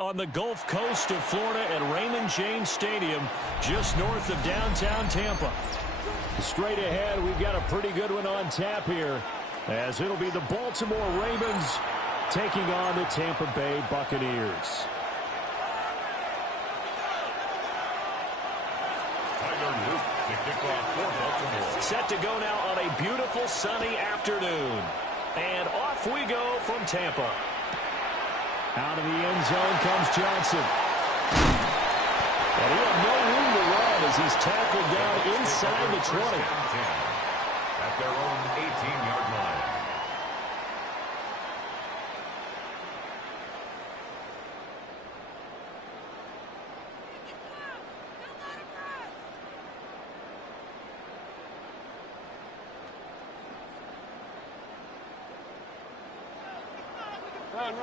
On the Gulf Coast of Florida at Raymond James Stadium, just north of downtown Tampa. Straight ahead, we've got a pretty good one on tap here, as it'll be the Baltimore Ravens taking on the Tampa Bay Buccaneers. Set to go now on a beautiful sunny afternoon. And off we go from Tampa. Out of the end zone comes Johnson. And he had no room to run as he's tackled down inside the 20. At their own 18-yard line. Run.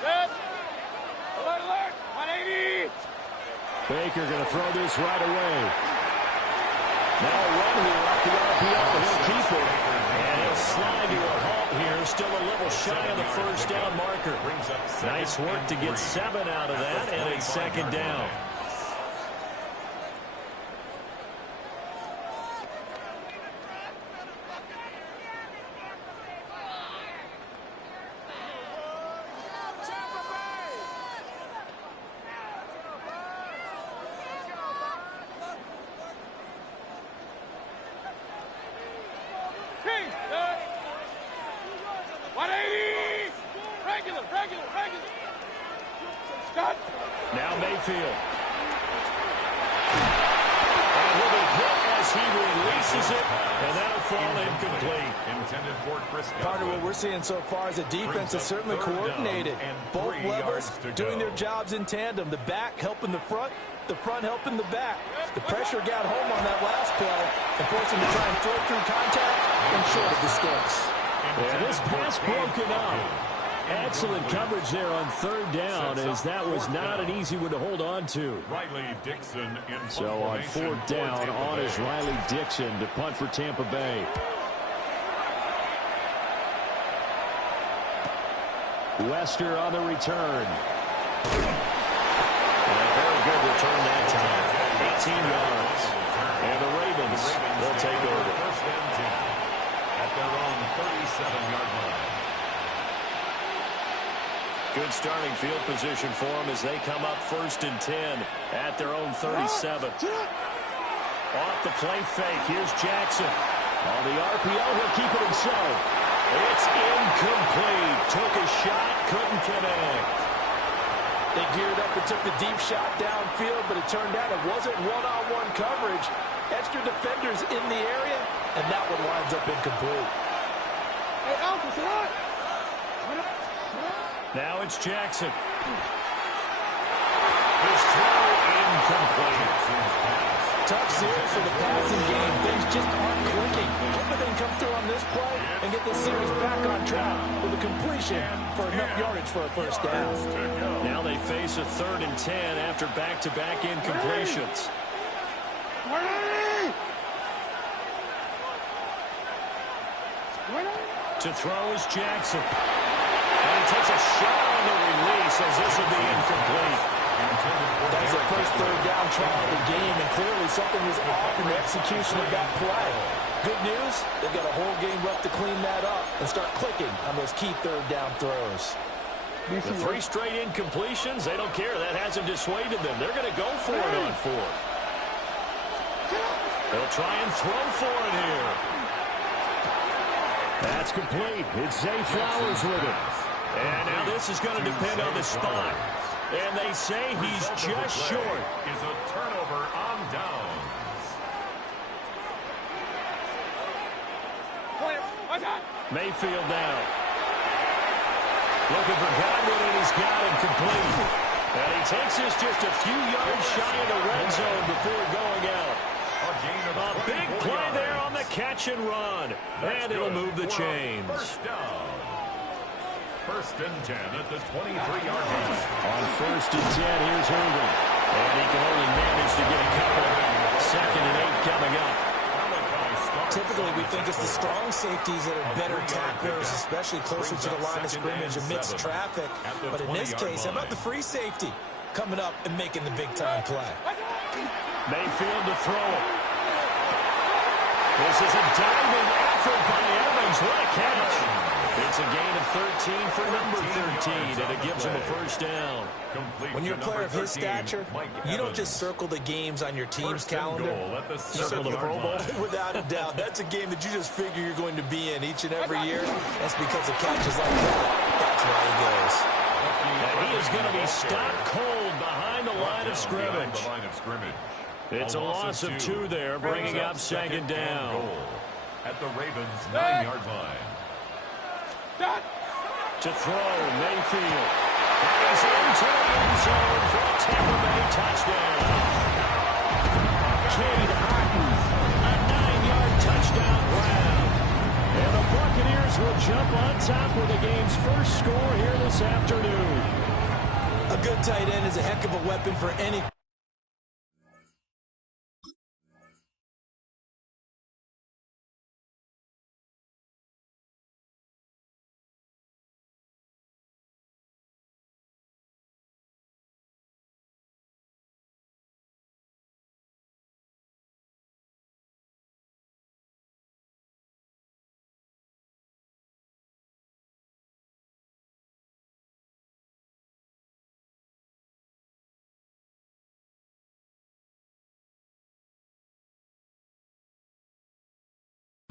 Good. Alert. 180. Baker going to throw this right away. Now a run here off the RPO. He'll keep it. And he'll slide to a halt here. Still a little shy of the first down marker. Nice work to get 7 out of that, and it's second down. Now Mayfield. And he'll be hit as he releases it, and that'll fall incomplete. Intended for Chris Part of what we're seeing so far is the defense is certainly coordinated. Both levels doing their jobs in tandem. The back helping the front helping the back. The pressure got home on that last play and forced him to try and throw through contact and short of the sticks. And this pass broken up. Excellent coverage there on third down, as that was not an easy one to hold on to. Riley Dixon in so on fourth down, on is Riley Dixon to punt for Tampa Bay. Wester on the return. And a very good return that time. 18 yards. And the Ravens will take over. First and 10 at their own 37-yard line. Good starting field position for them as they come up first and 10 at their own 37. Off the play fake. Here's Jackson. On the RPO, he'll keep it himself. It's incomplete. Took a shot, couldn't connect. They geared up and took the deep shot downfield, but it turned out it wasn't one-on-one coverage. Extra defenders in the area, and that one winds up incomplete. Hey, Alpha, sit up. Now it's Jackson. His throw incomplete. Tough series for the passing game. Things just aren't clicking. Hoping they can come through on this play and get this series back on track with a completion for enough yardage for a first down. Now they face a 3rd and 10 after back-to-back incompletions. To throw is Jackson. And he takes a shot on the release as this will be incomplete. That was the first third down try of the game, and clearly something was off in the execution of that play. Good news, they've got a whole game left to clean that up and start clicking on those key third down throws. The 3 straight incompletions, they don't care. That hasn't dissuaded them. They're going to go for it on 4th. They'll try and throw for it here. That's complete. It's Zay Flowers with it. And now this is going to depend on the spot. And they say he's just short. Is a turnover on downs. Mayfield down. Looking for Godwin, and he's got him complete. And he takes this just a few yards shy of the red zone before going out. A big play there on the catch and run. And it'll move the chains. First down. First and 10 at the 23-yard line. On first and 10, here's Irvin. And he can only manage to get a couple. 2nd and 8 coming up. Typically, we think it's the strong safeties that are better tacklers, especially closer to the line of scrimmage amidst traffic. But in this case, how about the free safety coming up and making the big-time play? Mayfield to throw it. This is a diving effort by Evans. What a catch. It's a gain of 13 for number 13, and it gives him a first down. When you're a player of his stature, you don't just circle the games on your team's calendar. You circle the Pro Bowl. Without a doubt, that's a game that you just figure you're going to be in each and every year. That's because of catches like that. That's why he goes. And he is going to be stopped cold behind the line of scrimmage. It's a loss of 2 there, bringing up second down. At the Ravens' 9-yard line. To throw, Mayfield. And he's into the end zone for a Tampa Bay touchdown. Cade Otton, a 9-yard touchdown grab. And the Buccaneers will jump on top with the game's first score here this afternoon. A good tight end is a heck of a weapon for any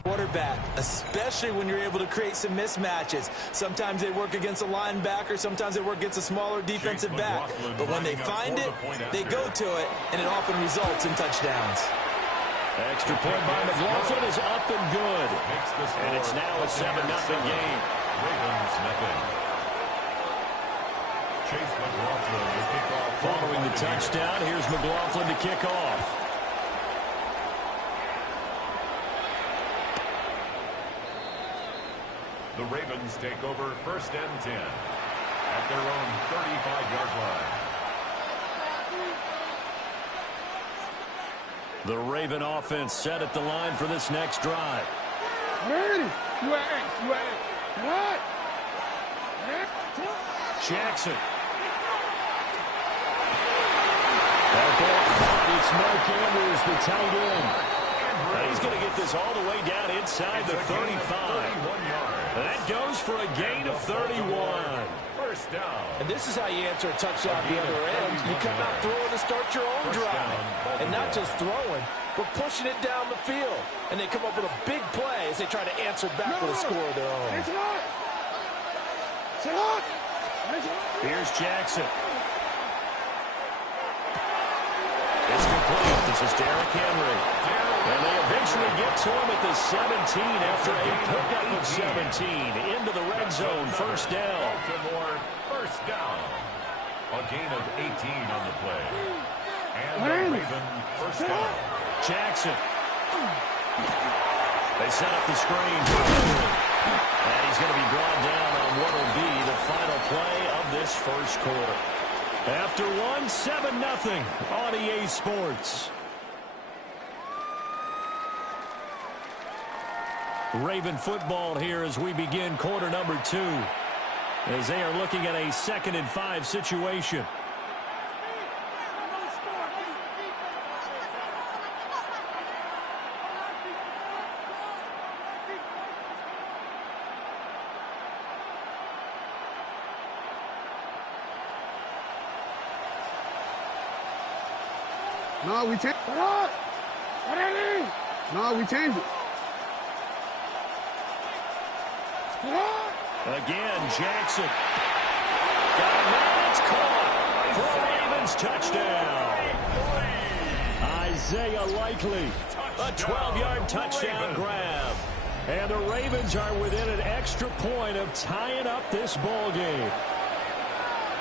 quarterback, especially when you're able to create some mismatches. Sometimes they work against a linebacker, sometimes they work against a smaller defensive back. But when they find it, they go to it, and it often results in touchdowns. Extra point by McLaughlin is up and good. And it's now a 7-0 game. Ravens nothing. Chase McLaughlin to kick off. Following the touchdown, here's McLaughlin to kick off. The Ravens take over 1st and 10 at their own 35-yard line. The Raven offense set at the line for this next drive. Jackson. It's Mark Andrews, the tight end. And he's going to get this all the way down inside the 35. That goes for a gain of 31. First down. And this is how you answer a touchdown at the other end. You come out throwing to start your own drive. And not just throwing, but pushing it down the field. And they come up with a big play as they try to answer back with a score of their own. Here's Jackson. It's complete. This is Derrick Henry. And they eventually get to him at the 17 after a pickup of 17. Into the red zone, first down. Baltimore, first down. A gain of 18 on the play. And the Raven, first down. Jackson. They set up the screen. And he's going to be brought down on what will be the final play of this first quarter. After 7-0 on EA Sports. Raven football here as we begin quarter number 2. As they are looking at a 2nd and 5 situation. No, we change it. No, we change it. Again, Jackson. Got a man, it's caught for a Ravens touchdown. Isaiah Likely, a 12-yard touchdown grab. And the Ravens are within an extra point of tying up this ball game.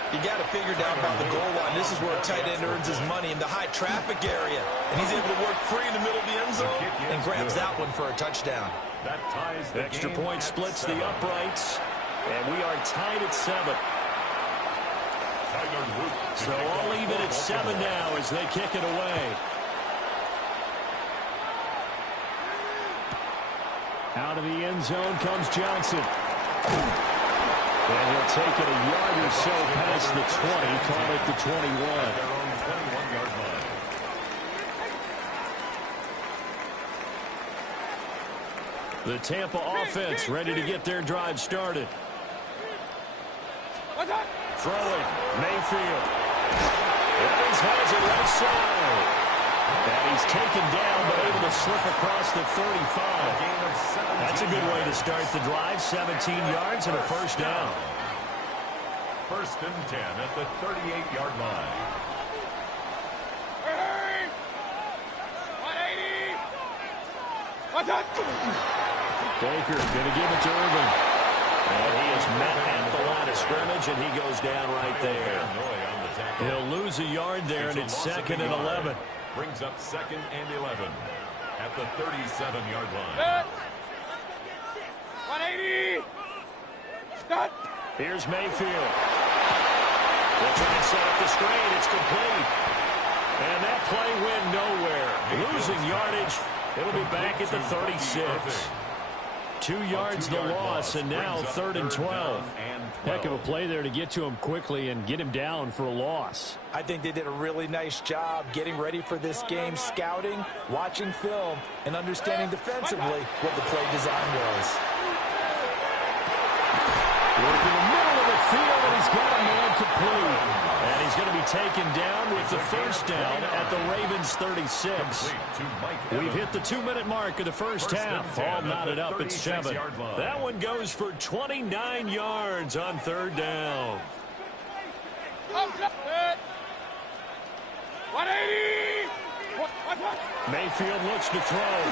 You got to figure down by the goal line. This is where a tight end earns his money in the high traffic area. And he's able to work free in the middle of the end zone and grabs that one for a touchdown. That ties the extra game point splits 7. the uprights. And we are tied at 7. So I'll leave it at 7 now as they kick it away. Out of the end zone comes Johnson. And he'll take it a yard or so past the 20, call it the 21. The Tampa offense ready to get their drive started. Throwing, Mayfield. Evans has it left side. And he's taken down, but able to slip across the 35. That's a good way to start the drive. 17 yards and a first down. First and 10 at the 38-yard line. 180. Baker going to give it to Irvin. And he is met at the line of scrimmage, and he goes down right there. He'll lose a yard there, and it's 2nd and 11. Brings up 2nd and 11 at the 37-yard line. 180. Stop. Here's Mayfield. They'll try and set up the screen. It's complete. And that play went nowhere. Losing yardage. It'll be back at the 36. 2 yards the loss, and now 3rd and 12. Heck of a play there to get to him quickly and get him down for a loss. I think they did a really nice job getting ready for this game, scouting, watching film, and understanding defensively what the play design was. Working the middle of the field, and he's got a man complete. And he's going to be taken down with the first down at the Ravens 36. We've hit the 2-minute mark of the first half. All knotted up at 7. That one goes for 29 yards on 3rd down. 180. Mayfield looks to throw.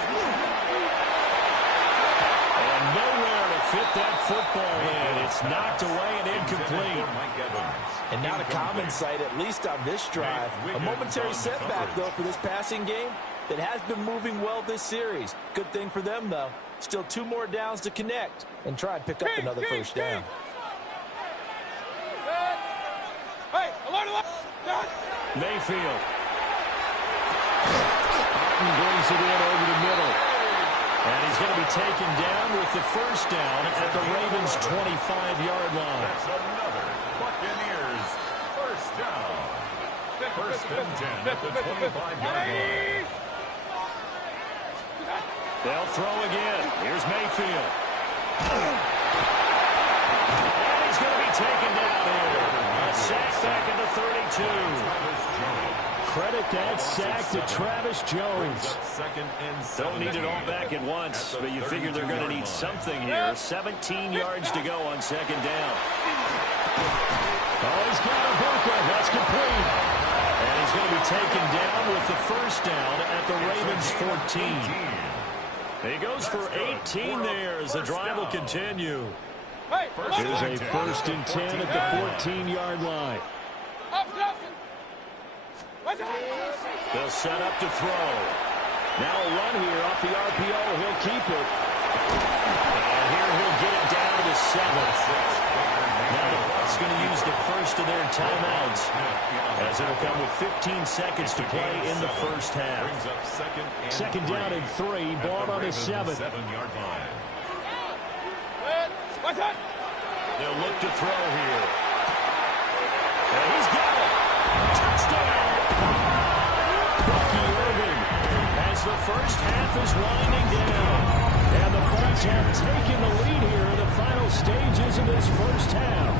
And nowhere to fit that football in. It's knocked away and incomplete. And not a common sight, at least on this drive. A momentary setback, though, for this passing game that has been moving well this series. Good thing for them, though. Still 2 more downs to connect and try and pick up another first down. Hey, alert. Mayfield. Martin brings it in over the middle. And he's going to be taken down with the first down at the Ravens' 25-yard line. That's another Buccaneers first down. First and 10 at the 25-yard line. They'll throw again. Here's Mayfield. And he's going to be taken down here. A sack back at the 32. Credit that sack to Travis Jones. Don't need it all back at once, but you figure they're going to need something here. 17 yards to go on 2nd down. Oh, he's got a bunker. That's complete. And he's going to be taken down with the first down at the Ravens' 14. He goes for 18 there as the drive will continue. Here's a 1st and 10 at the 14-yard line. They'll set up to throw. Now a run here off the RPO. He'll keep it. And here he'll get it down to 7. Now the Bucs going to use the first of their timeouts, as it'll come with 15 seconds to play in the first half. 2nd down and 3. Ball on the 7. They'll look to throw here. And he's got it. Touchdown. As the first half is winding down, and the Bucs have taken the lead here in the final stages of this first half.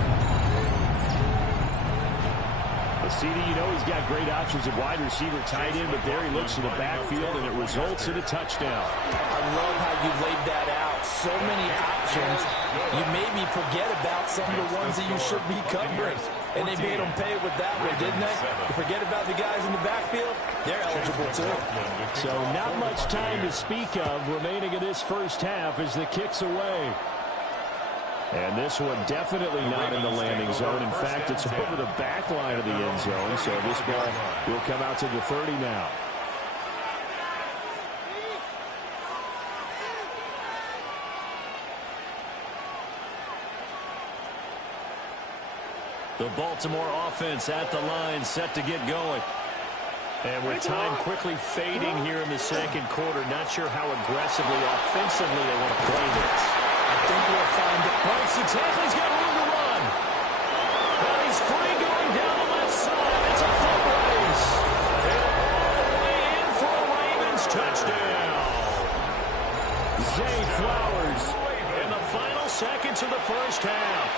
CD, you know he's got great options at wide receiver, tight end, but there he looks to the backfield, and it results in a touchdown. I love how you laid that out. So many options. You maybe forget about some of the ones that you should be covering. And they made them pay with that one, didn't they? You forget about the guys in the backfield, they're eligible too. So not much time to speak of remaining in this first half as the kick's away. And this one definitely not in the landing zone. In fact, it's over the back line of the end zone. So this ball will come out to the 30 now. The Baltimore offense at the line, set to get going. And with time quickly fading here in the second quarter, not sure how aggressively, offensively they want to play this. I think we'll find it. Once the tackle, he's got room to run. But he's free going down the left side. It's a foot race. And all the way in for a Ravens touchdown. Zay Flowers in the final seconds of the first half.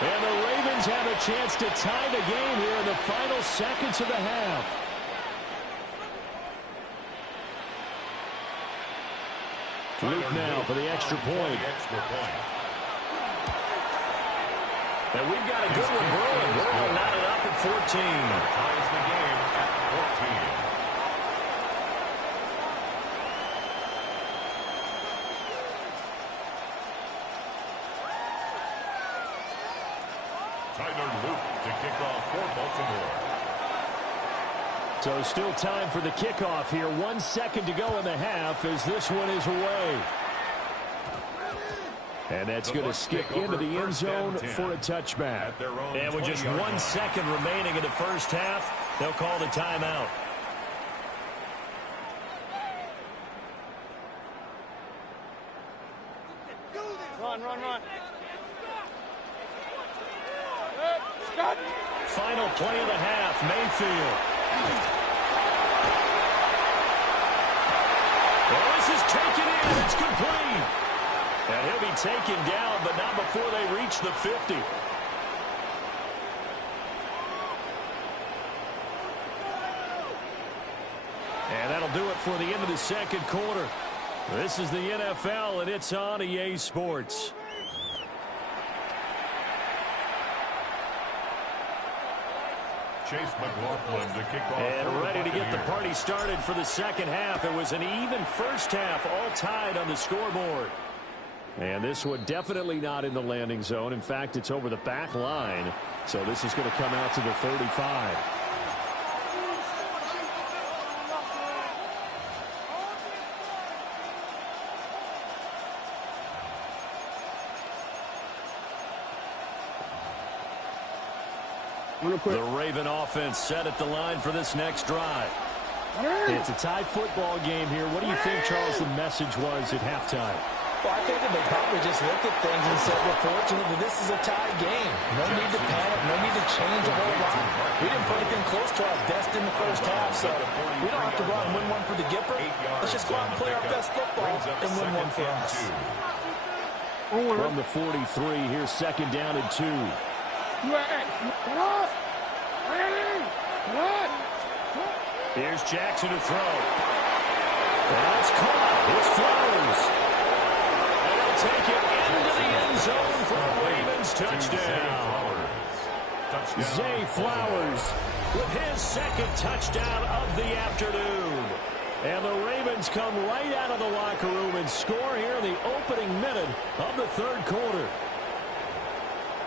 And the Ravens have a chance to tie the game here in the final seconds of the half. Luke now for the extra point. And we've got a good one brewing. Burrow knotted up at 14. Ties the game at 14. Tyler Luke to kick off for Baltimore. So still time for the kickoff here. 1 second to go in the half as this one is away. And that's going to skip into the end zone for a touchback. And with just 1 second remaining in the first half, they'll call the timeout. Run. Final play of the half, Mayfield. Well, this is taken in. It's complete. And he'll be taken down, but not before they reach the 50. And that'll do it for the end of the second quarter. This is the NFL, and it's on EA Sports. Chase McLaughlin to kick off. And ready to get the party started for the second half. It was an even first half, all tied on the scoreboard. And this one definitely not in the landing zone. In fact, it's over the back line. So this is going to come out to the 35. The Raven offense set at the line for this next drive. It's a tied football game here. What do you think, Charles, the message was at halftime? Well, I think that they probably just looked at things and said, we're fortunate that this is a tied game. No need to panic. No need to change a whole lot. We didn't put anything close to our best in the first half, so we don't have to go out and win one for the Gipper. Let's just go out and play our best football and win one for us. From the 43, here's second down and 2. Here's Jackson to throw. That's caught. It's Flowers. And he'll take it into the end zone for a Ravens touchdown. Zay Flowers with his second touchdown of the afternoon. And the Ravens come right out of the locker room and score here in the opening minute of the third quarter.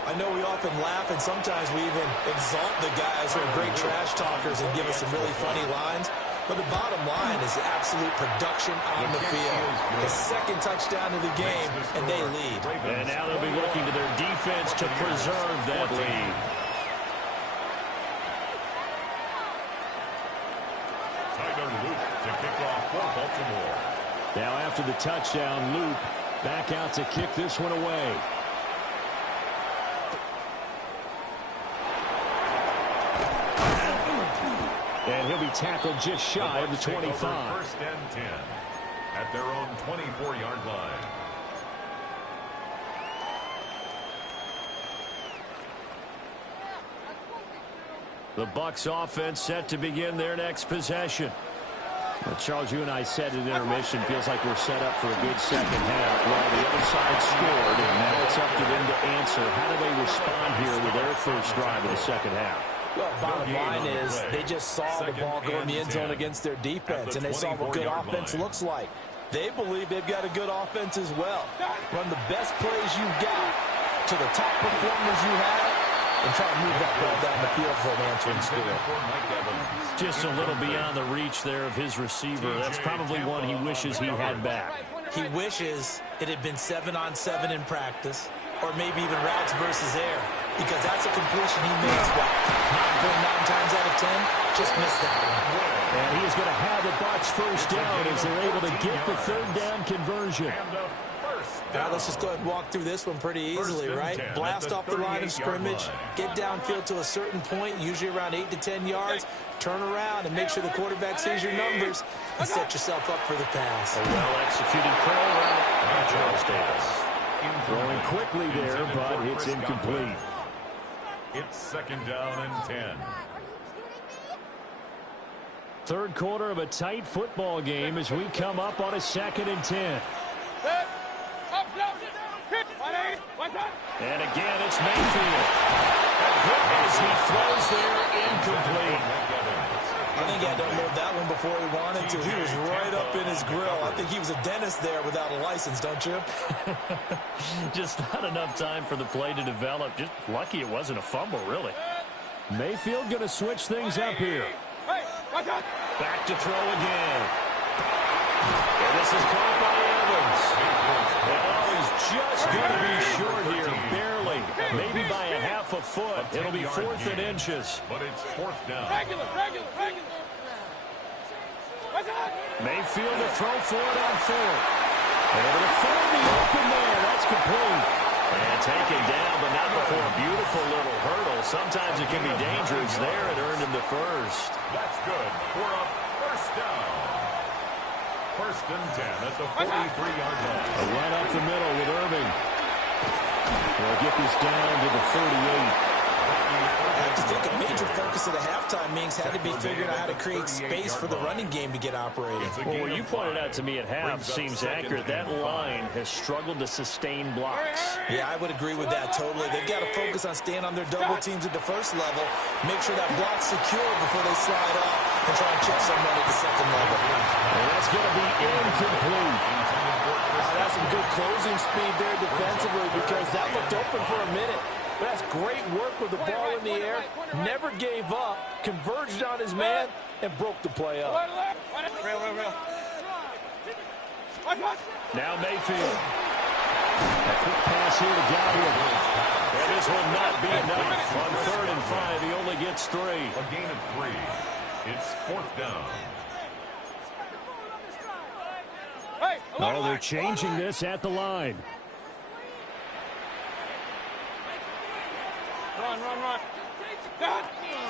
I know we often laugh, and sometimes we even exalt the guys who are great trash talkers and give us some really funny lines. But the bottom line is absolute production on the field. The second touchdown of the game, and they lead. And now they'll be looking to their defense to preserve that lead. Tyler Luke to kick off for Baltimore. Now after the touchdown, Luke back out to kick this one away. And he'll be tackled just shy of the 25. First and 10 at their own 24-yard line. The Bucs offense set to begin their next possession. Well, Charles, you and I said at intermission, feels like we're set up for a good second half. Well, the other side scored, and now it's up to them to answer. How do they respond here with their first drive of the second half? Well, bottom line is they just saw the ball go in the end zone against their defense, and they saw what good offense looks like. They believe they've got a good offense as well. Run the best plays you've got to the top performers you have, and try to move that ball down the field for an answering score. Just a little beyond the reach there of his receiver. That's probably one he wishes he had back. He wishes it had been 7-on-7 in practice, or maybe even routes versus air. because that's a completion he makes, what, 9.9 times out of 10? Just missed that one. And he is going to have the Bucs first down as they're able to get the third down conversion. Now let's just go ahead and walk through this one pretty easily, right? Blast off the line of scrimmage, get downfield to a certain point, usually around 8 to 10 yards, turn around and make sure the quarterback sees your numbers and set yourself up for the pass. A well-executed curl route by Charles Davis. Throwing quickly there, but it's incomplete. It's second down and 10. Third quarter of a tight football game as we come up on a 2nd and 10. And again, it's Mayfield. As he throws there, incomplete. I think he had to unload that one before he wanted to. He was right up in his grill. I think he was a dentist there without a license, don't you? Just not enough time for the play to develop. Just lucky it wasn't a fumble, really. Mayfield going to switch things up here. Back to throw again. And this is caught by Evans. Oh, he's just going to be short here, barely. Maybe by a half a foot. It'll be 4th and inches. But it's 4th down. Mayfield to throw for it on 4th. Able to find the open there. That's complete. And taken down, but not before a beautiful little hurdle. Sometimes it can be dangerous there. It earned him the first. That's good. We're up first down. 1st and 10 at the 43-yard line. A run up the middle with Irving. We'll get this down to the 38. I think a major focus of the halftime meetings had to be figuring out how to create space for the running game to get operating. Well, what you pointed out to me at half seems accurate. That line has struggled to sustain blocks. Yeah, I would agree with that totally. They've got to focus on staying on their double teams at the first level, make sure that block's secure before they slide off and try and chip someone at the second level. And that's going to be incomplete. That's some good closing speed there defensively because that looked open for a minute. But that's great work with the ball in the air. Never gave up, converged on his man, and broke the play up. Now Mayfield. A quick pass here to Godwin. And this will not be enough. On 3rd and 5, he only gets 3. A gain of 3. It's 4th down. Oh, they're changing this at the line. Run.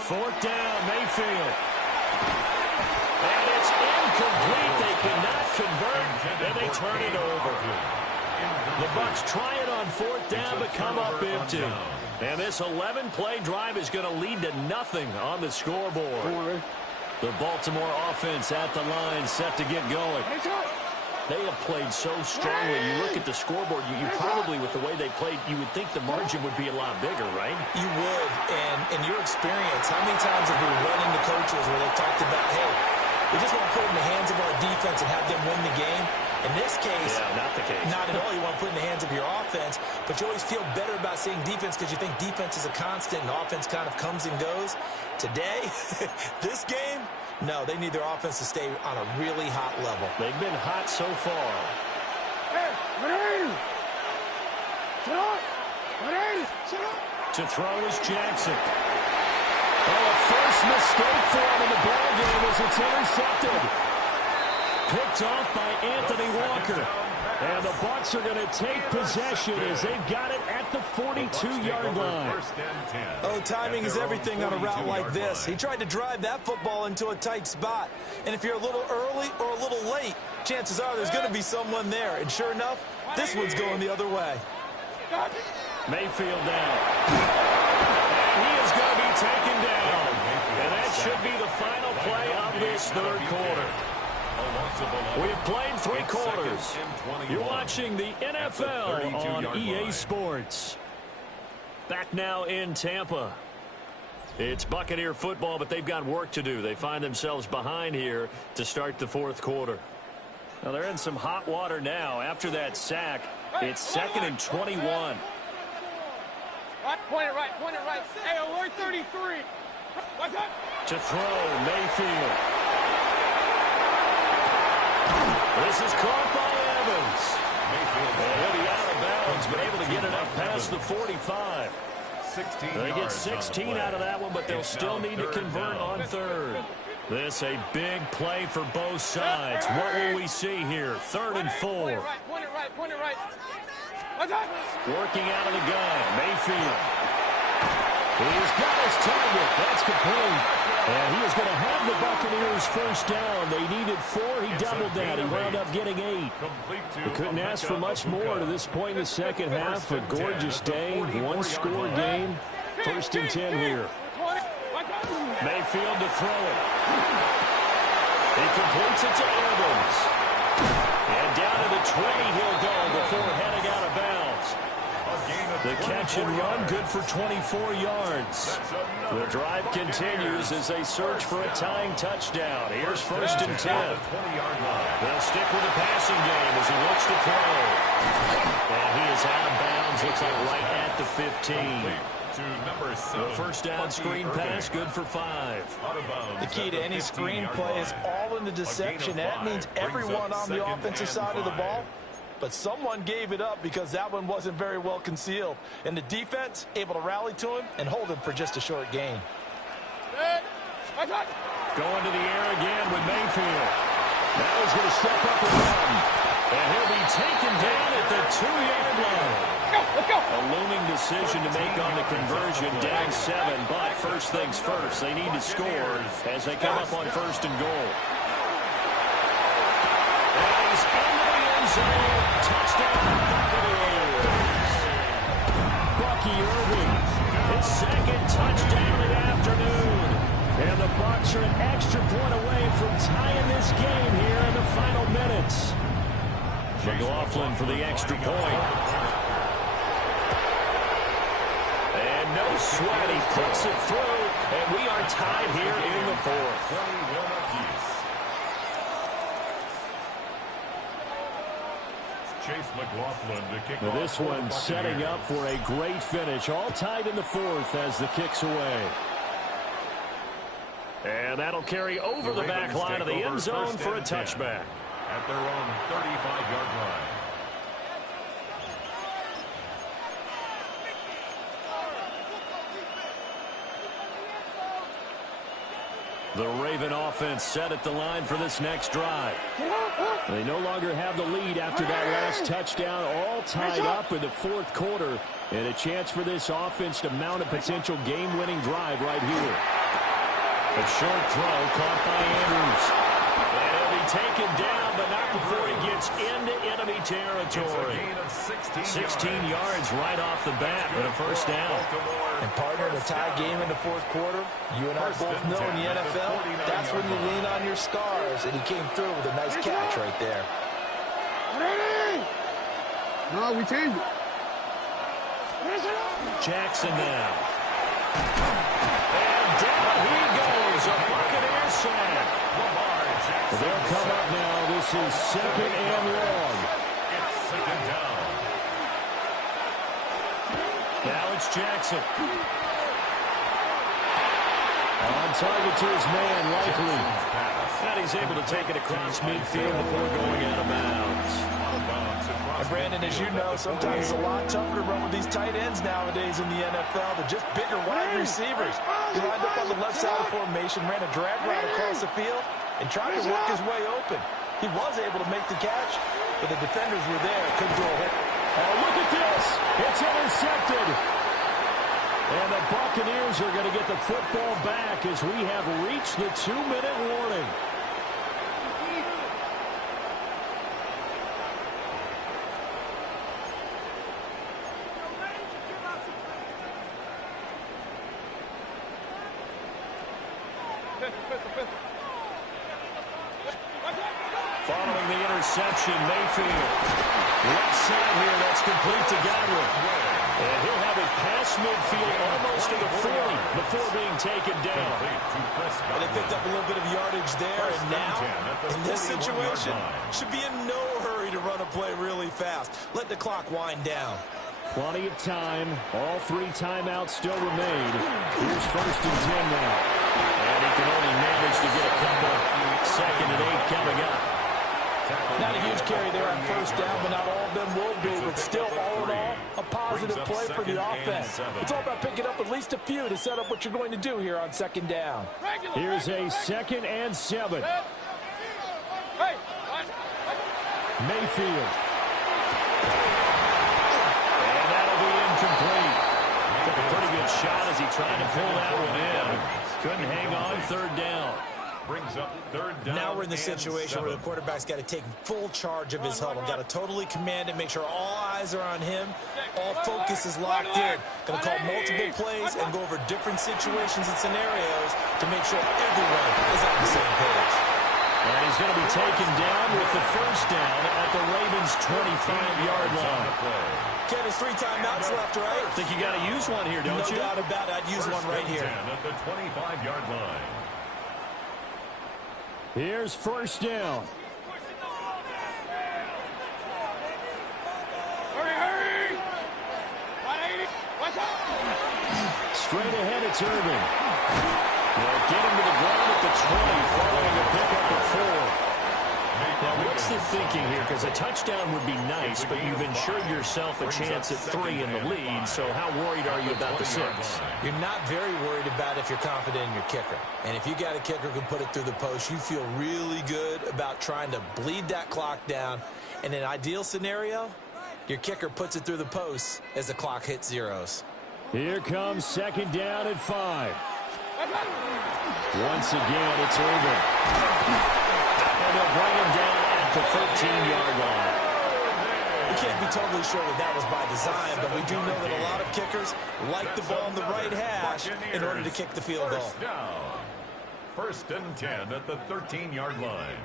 4th down, Mayfield. And it's incomplete. They cannot convert, and they turn it over. The Bucs try it on 4th down, but come up empty. And this 11-play drive is going to lead to nothing on the scoreboard. The Baltimore offense at the line, set to get going. They have played so strongly. You look at the scoreboard, you probably, with the way they played, you would think the margin would be a lot bigger, right? You would. And in your experience, how many times have we run into coaches where they've talked about, hey, we just want to put it in the hands of our defense and have them win the game? In this case, not the case. Not at all. You want to put it in the hands of your offense, but you always feel better about saying defense because you think defense is a constant and offense kind of comes and goes. Today, this game, no, they need their offense to stay on a really hot level. They've been hot so far. To throw is Jackson. Oh, a first mistake for him in the ball game as it's intercepted. Picked off by Anthony Walker. And the Bucs are going to take possession as they've got it at the 42-yard line. Oh, timing is everything on a route like this. He tried to drive that football into a tight spot. And if you're a little early or a little late, chances are there's going to be someone there. And sure enough, this one's going the other way. Mayfield down. And he is going to be taken down. And that should be the final play of this third quarter. We have played 3 quarters. You're watching the NFL on EA Sports. Back now in Tampa. It's Buccaneer football, but they've got work to do. They find themselves behind here to start the 4th quarter. Now they're in some hot water now. After that sack, it's 2nd and 21. Point it right. Hey, alert 33. What's up? To throw, Mayfield. This is caught by Evans. And he'll be out of bounds, but able to get it up past the 45. They get 16 out of that one, but they'll still need to convert on third. This a big play for both sides. What will we see here? 3rd and 4. Point it right. Working out of the gun, Mayfield. He's got his target. That's complete. And he is going to have the Buccaneers first down. They needed 4. He doubled that. He wound up getting 8. They couldn't ask for much more to this point in the second half. A gorgeous day, one-score game. 1st and 10 here. Mayfield to throw it. He completes it to Evans. And down to the 20 he'll go before heading out of bounds. The catch and run, good for 24 yards. The drive continues as they search for a tying touchdown. Here's 1st and 10. They'll stick with the passing game as he looks to throw. And he is out of bounds, looks like right at the 15. The first down screen pass, good for 5. The key to any screen play is all in the deception. That means everyone on the offensive side of the ball. But someone gave it up because that one wasn't very well concealed. And the defense able to rally to him and hold him for just a short gain. Going to the air again with Mayfield. Now he's going to step up and run. And he'll be taken down at the 2-yard line. Let's go. A looming decision to make on the conversion, down 7. But first things first, they need to score as they come up on 1st and goal. And he's into the end zone. Touchdown, Buccaneers. Bucky Irving, his 2nd touchdown of the afternoon. And the Bucs are an extra point away from tying this game here in the final minutes. McLaughlin for the extra point. And no sweat, he puts it through, and we are tied here in the 4th. Chase McLaughlin to kick Now off. this one setting up for a great finish. All tied in the 4th as the kick's away. And that'll carry over the back line of the end zone for a touchback. At their own 35-yard line. The Raven offense set at the line for this next drive. They no longer have the lead after that last touchdown, all tied up in the 4th quarter, and a chance for this offense to mount a potential game-winning drive right here. A short throw caught by Andrews. And he'll be taken down, but not before he gets into enemy territory. 16 yards right off the bat with a first down. And partner, in a tie game in the 4th quarter, you and I both know in the NFL, that's when you lean on your stars, and he came through with a nice catch right there. No, we changed it. Jackson now. And down he goes, a Buccaneer sack. They'll come up now. This is 2nd and long. It's 2nd down. Now it's Jackson. On target to his man, likely. And he's able to take it across midfield before going out of bounds. And Brandon, as you know, sometimes it's a lot tougher to run with these tight ends nowadays in the NFL. They're just bigger wide receivers. He lined up on the left side of formation, ran a drag route across the field, and tried to work his way open. He was able to make the catch, but the defenders were there. Couldn't do a hit. Oh, look at this. It's intercepted. And the Buccaneers are going to get the football back as we have reached the 2-minute warning. Following the interception, Mayfield. Left side here, that's complete to Godwin. And he'll have it past midfield almost to the 40 before being taken down. And they picked up a little bit of yardage there, and now, in this situation, should be in no hurry to run a play really fast. Let the clock wind down. Plenty of time. All 3 timeouts still remain. Here's 1st and 10 now. And he can only manage to get a couple. 2nd and 8 coming up. Not a huge carry there on first down, but not all of them will be. But still, all in all, a positive play for the offense. It's all about picking up at least a few to set up what you're going to do here on second down. Here's a 2nd and 7. Mayfield. And that'll be incomplete. Took a pretty good shot as he tried to pull that one in. Couldn't hang on 3rd down. Brings up 3rd down. Now we're in the situation where the quarterback's got to take full charge of his huddle. Got to totally command it, make sure all eyes are on him. All focus is locked in. Going to call multiple plays and go over different situations and scenarios to make sure everyone is on the same page. And he's going to be taken down with the 1st down at the Ravens' 25-yard line. Ken, there's 3 timeouts left, right? I think you got to use one here, don't you? No doubt about it. I'd use one right here. At the 25-yard line. Here's 1st down. Hurry! 180! Watch out! Straight ahead, it's Irvin. They'll get him to the ground at the 20, following a pickup at 4. Now, what's the thinking here? Because a touchdown would be nice, but you've ensured yourself a chance at 3 in the lead, so how worried are you about the 6? You're not very worried about if you're confident in your kicker. And if you got a kicker who can put it through the post, you feel really good about trying to bleed that clock down. In an ideal scenario, your kicker puts it through the post as the clock hits zeros. Here comes 2nd down at 5. Once again, it's Irvin. And they'll bring him down at the 13-yard line. We can't be totally sure that that was by design, but we do know that a lot of kickers like the ball in the right hash in order to kick the field goal. 1st down. 1st and 10 at the 13-yard line.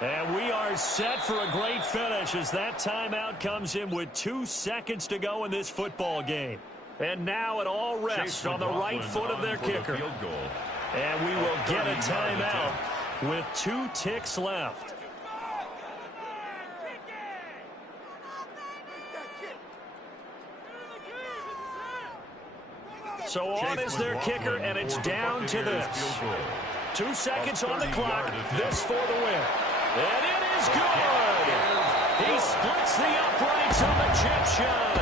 And we are set for a great finish as that timeout comes in with 2 seconds to go in this football game. And now it all rests on the right foot of their kicker. And we will get a timeout with 2 ticks left. So on is their kicker, and it's down to this. 2 seconds on the clock. This for the win. And it is good. He splits the uprights on the chip shot.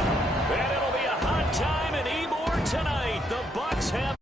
And it'll be a hot time in Ybor tonight. The Bucs have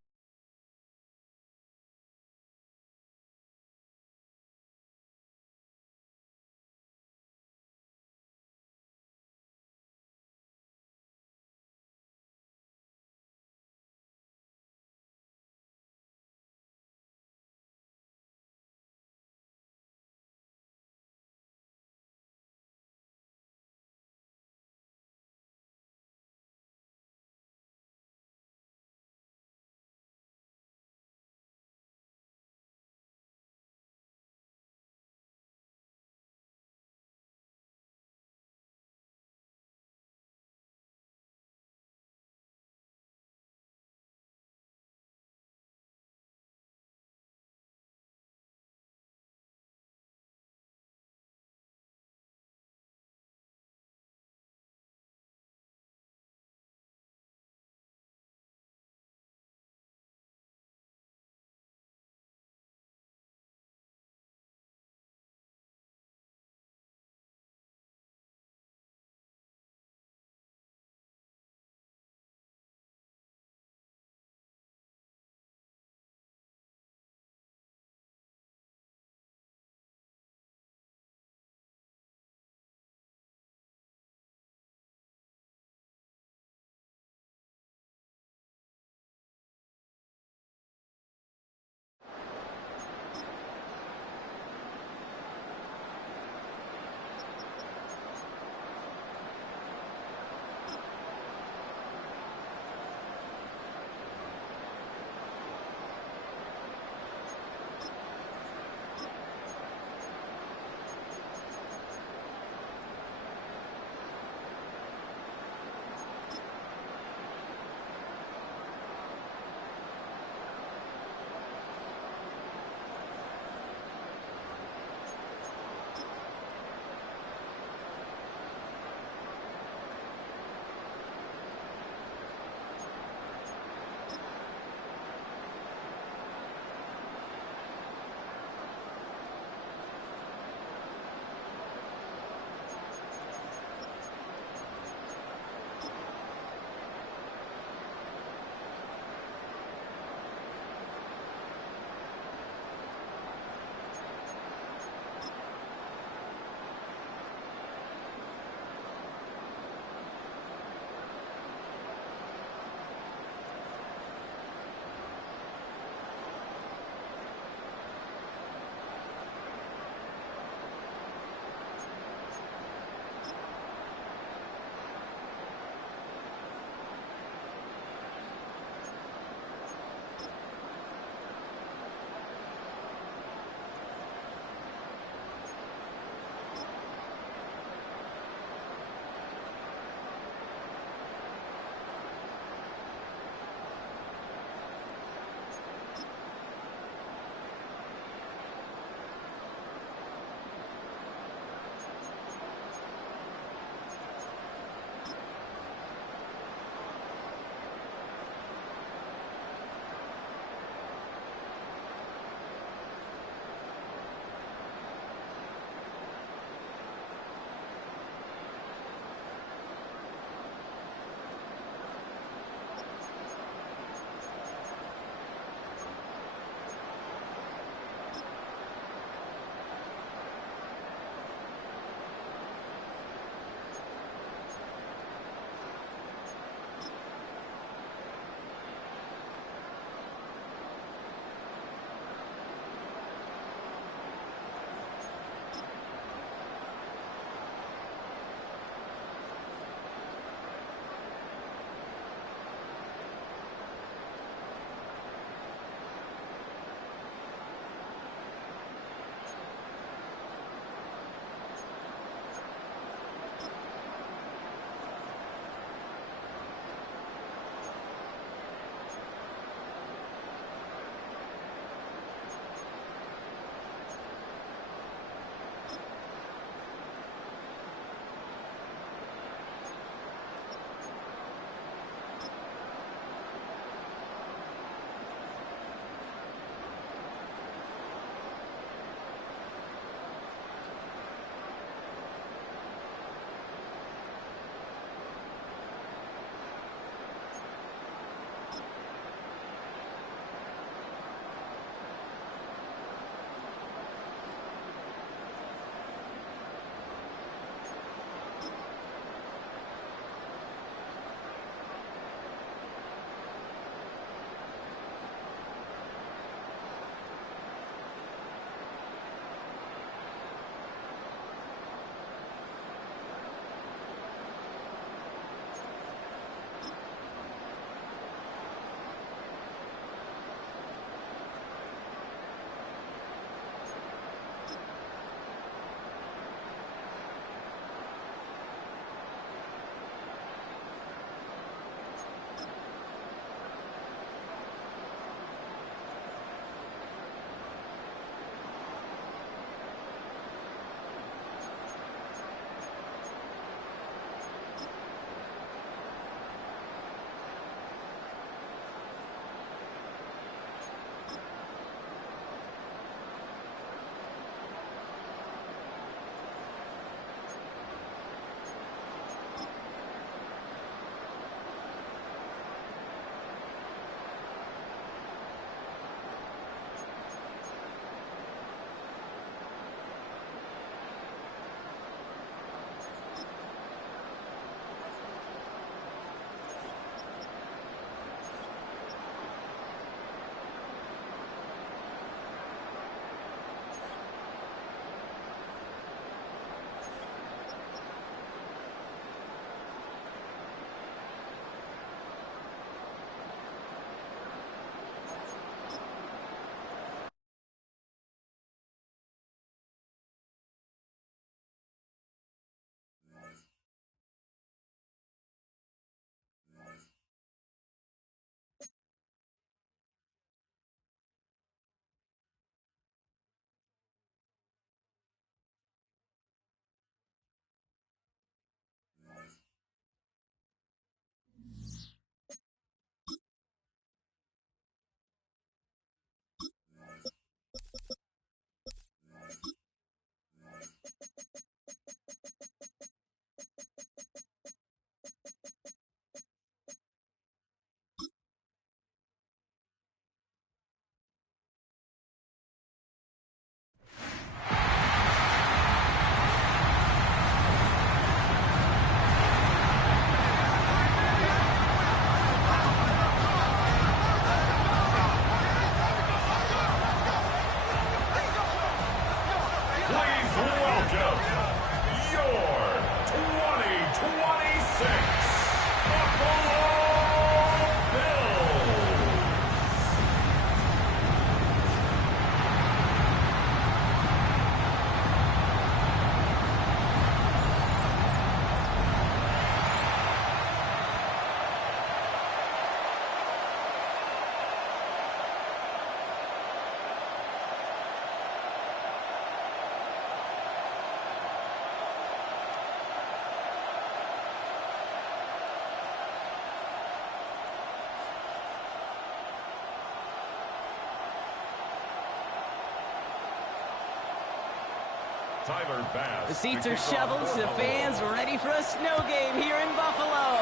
Tyler Bass. The seats are shoveled, the fans ready for a snow game here in Buffalo.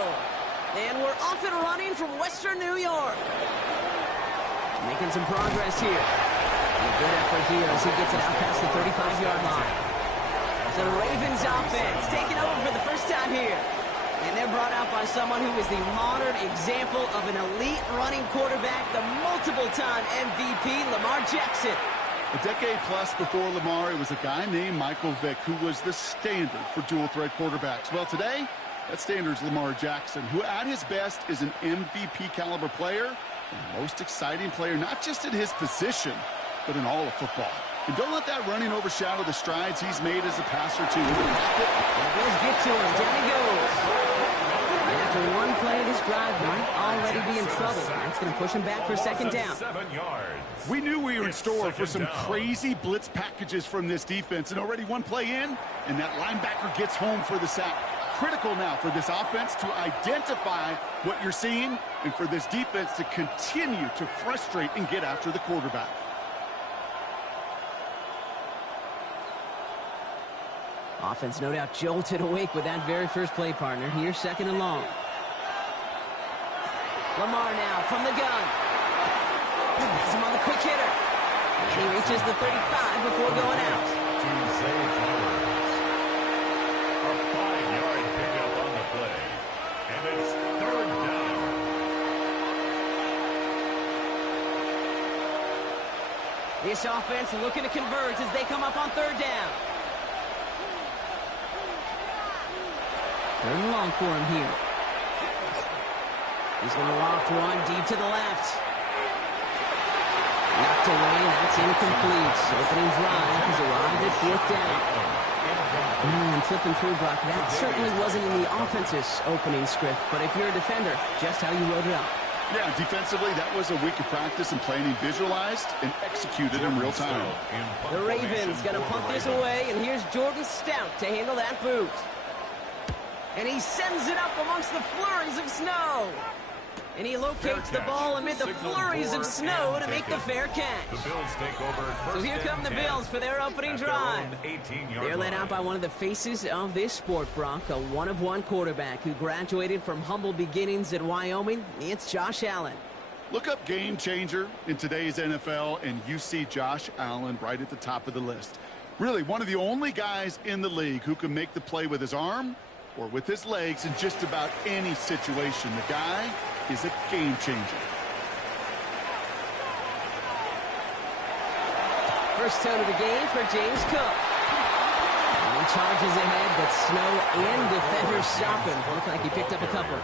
And we're off and running from Western New York. Making some progress here. And a good effort here as he gets it out past the 35-yard line. The Ravens offense taking over for the first time here. And they're brought out by someone who is the modern example of an elite running quarterback, the multiple-time MVP, Lamar Jackson. A decade plus before Lamar, it was a guy named Michael Vick who was the standard for dual-threat quarterbacks. Well, today, that standard is Lamar Jackson, who at his best is an MVP-caliber player, and the most exciting player, not just at his position, but in all of football. And don't let that running overshadow the strides he's made as a passer, too. And the Bills get to him. Down he goes. And after one play of this drive, might already be in trouble. That's going to push him back for second down. 7 yards. We knew we were in store for some crazy blitz packages from this defense, and already one play in, and that linebacker gets home for the sack. Critical now for this offense to identify what you're seeing, and for this defense to continue to frustrate and get after the quarterback. Offense no doubt jolted awake with that very first play, partner. Here's second and long. Lamar now from the gun. Has him on the quick hitter. And he reaches the 35 before going out. A 5-yard pickup on the play. And it's third down. This offense looking to convert as they come up on third down. Third and long for him here. He's going to loft one deep to the left. Knocked away, that's incomplete. Opening drive has arrived at fourth down. And flipping through, Brock, that certainly wasn't in the offense's opening script, but if you're a defender, just how you wrote it up. Yeah, defensively, that was a week of practice and planning visualized and executed in real time. The Ravens going to punt this away, and here's Jordan Stout to handle that boot. And he sends it up amongst the flurries of snow. And he locates the ball amid the flurries of snow to make the fair catch. The Bills take over. So here come the Bills for their opening drive. They're led out by one of the faces of this sport, Brock, a one-of-one quarterback who graduated from humble beginnings at Wyoming. It's Josh Allen. Look up game changer in today's NFL, and you see Josh Allen right at the top of the list. Really, one of the only guys in the league who can make the play with his arm or with his legs in just about any situation. The guy is a game changer. First tone of the game for James Cook. And he charges ahead, but snow and defenders stop him. Looked like he picked up a couple.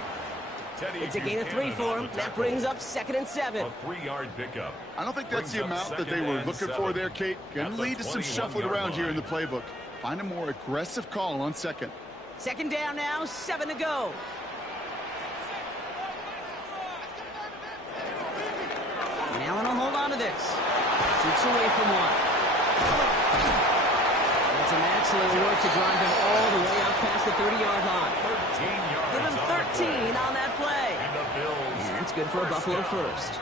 It's a gain of 3 for him. That brings up 2nd and 7. A 3-yard pickup. I don't think that's the amount that they were looking for there, Kate. Going to lead to some shuffling around here in the playbook. Find a more aggressive call on second. Second down now, 7 to go. And Allen will hold on to this. Shoots away from one. It's an excellent work to drive him all the way up past the 30-yard line. 13 yards. Give him 13 on that play. And that's good for a Buffalo first.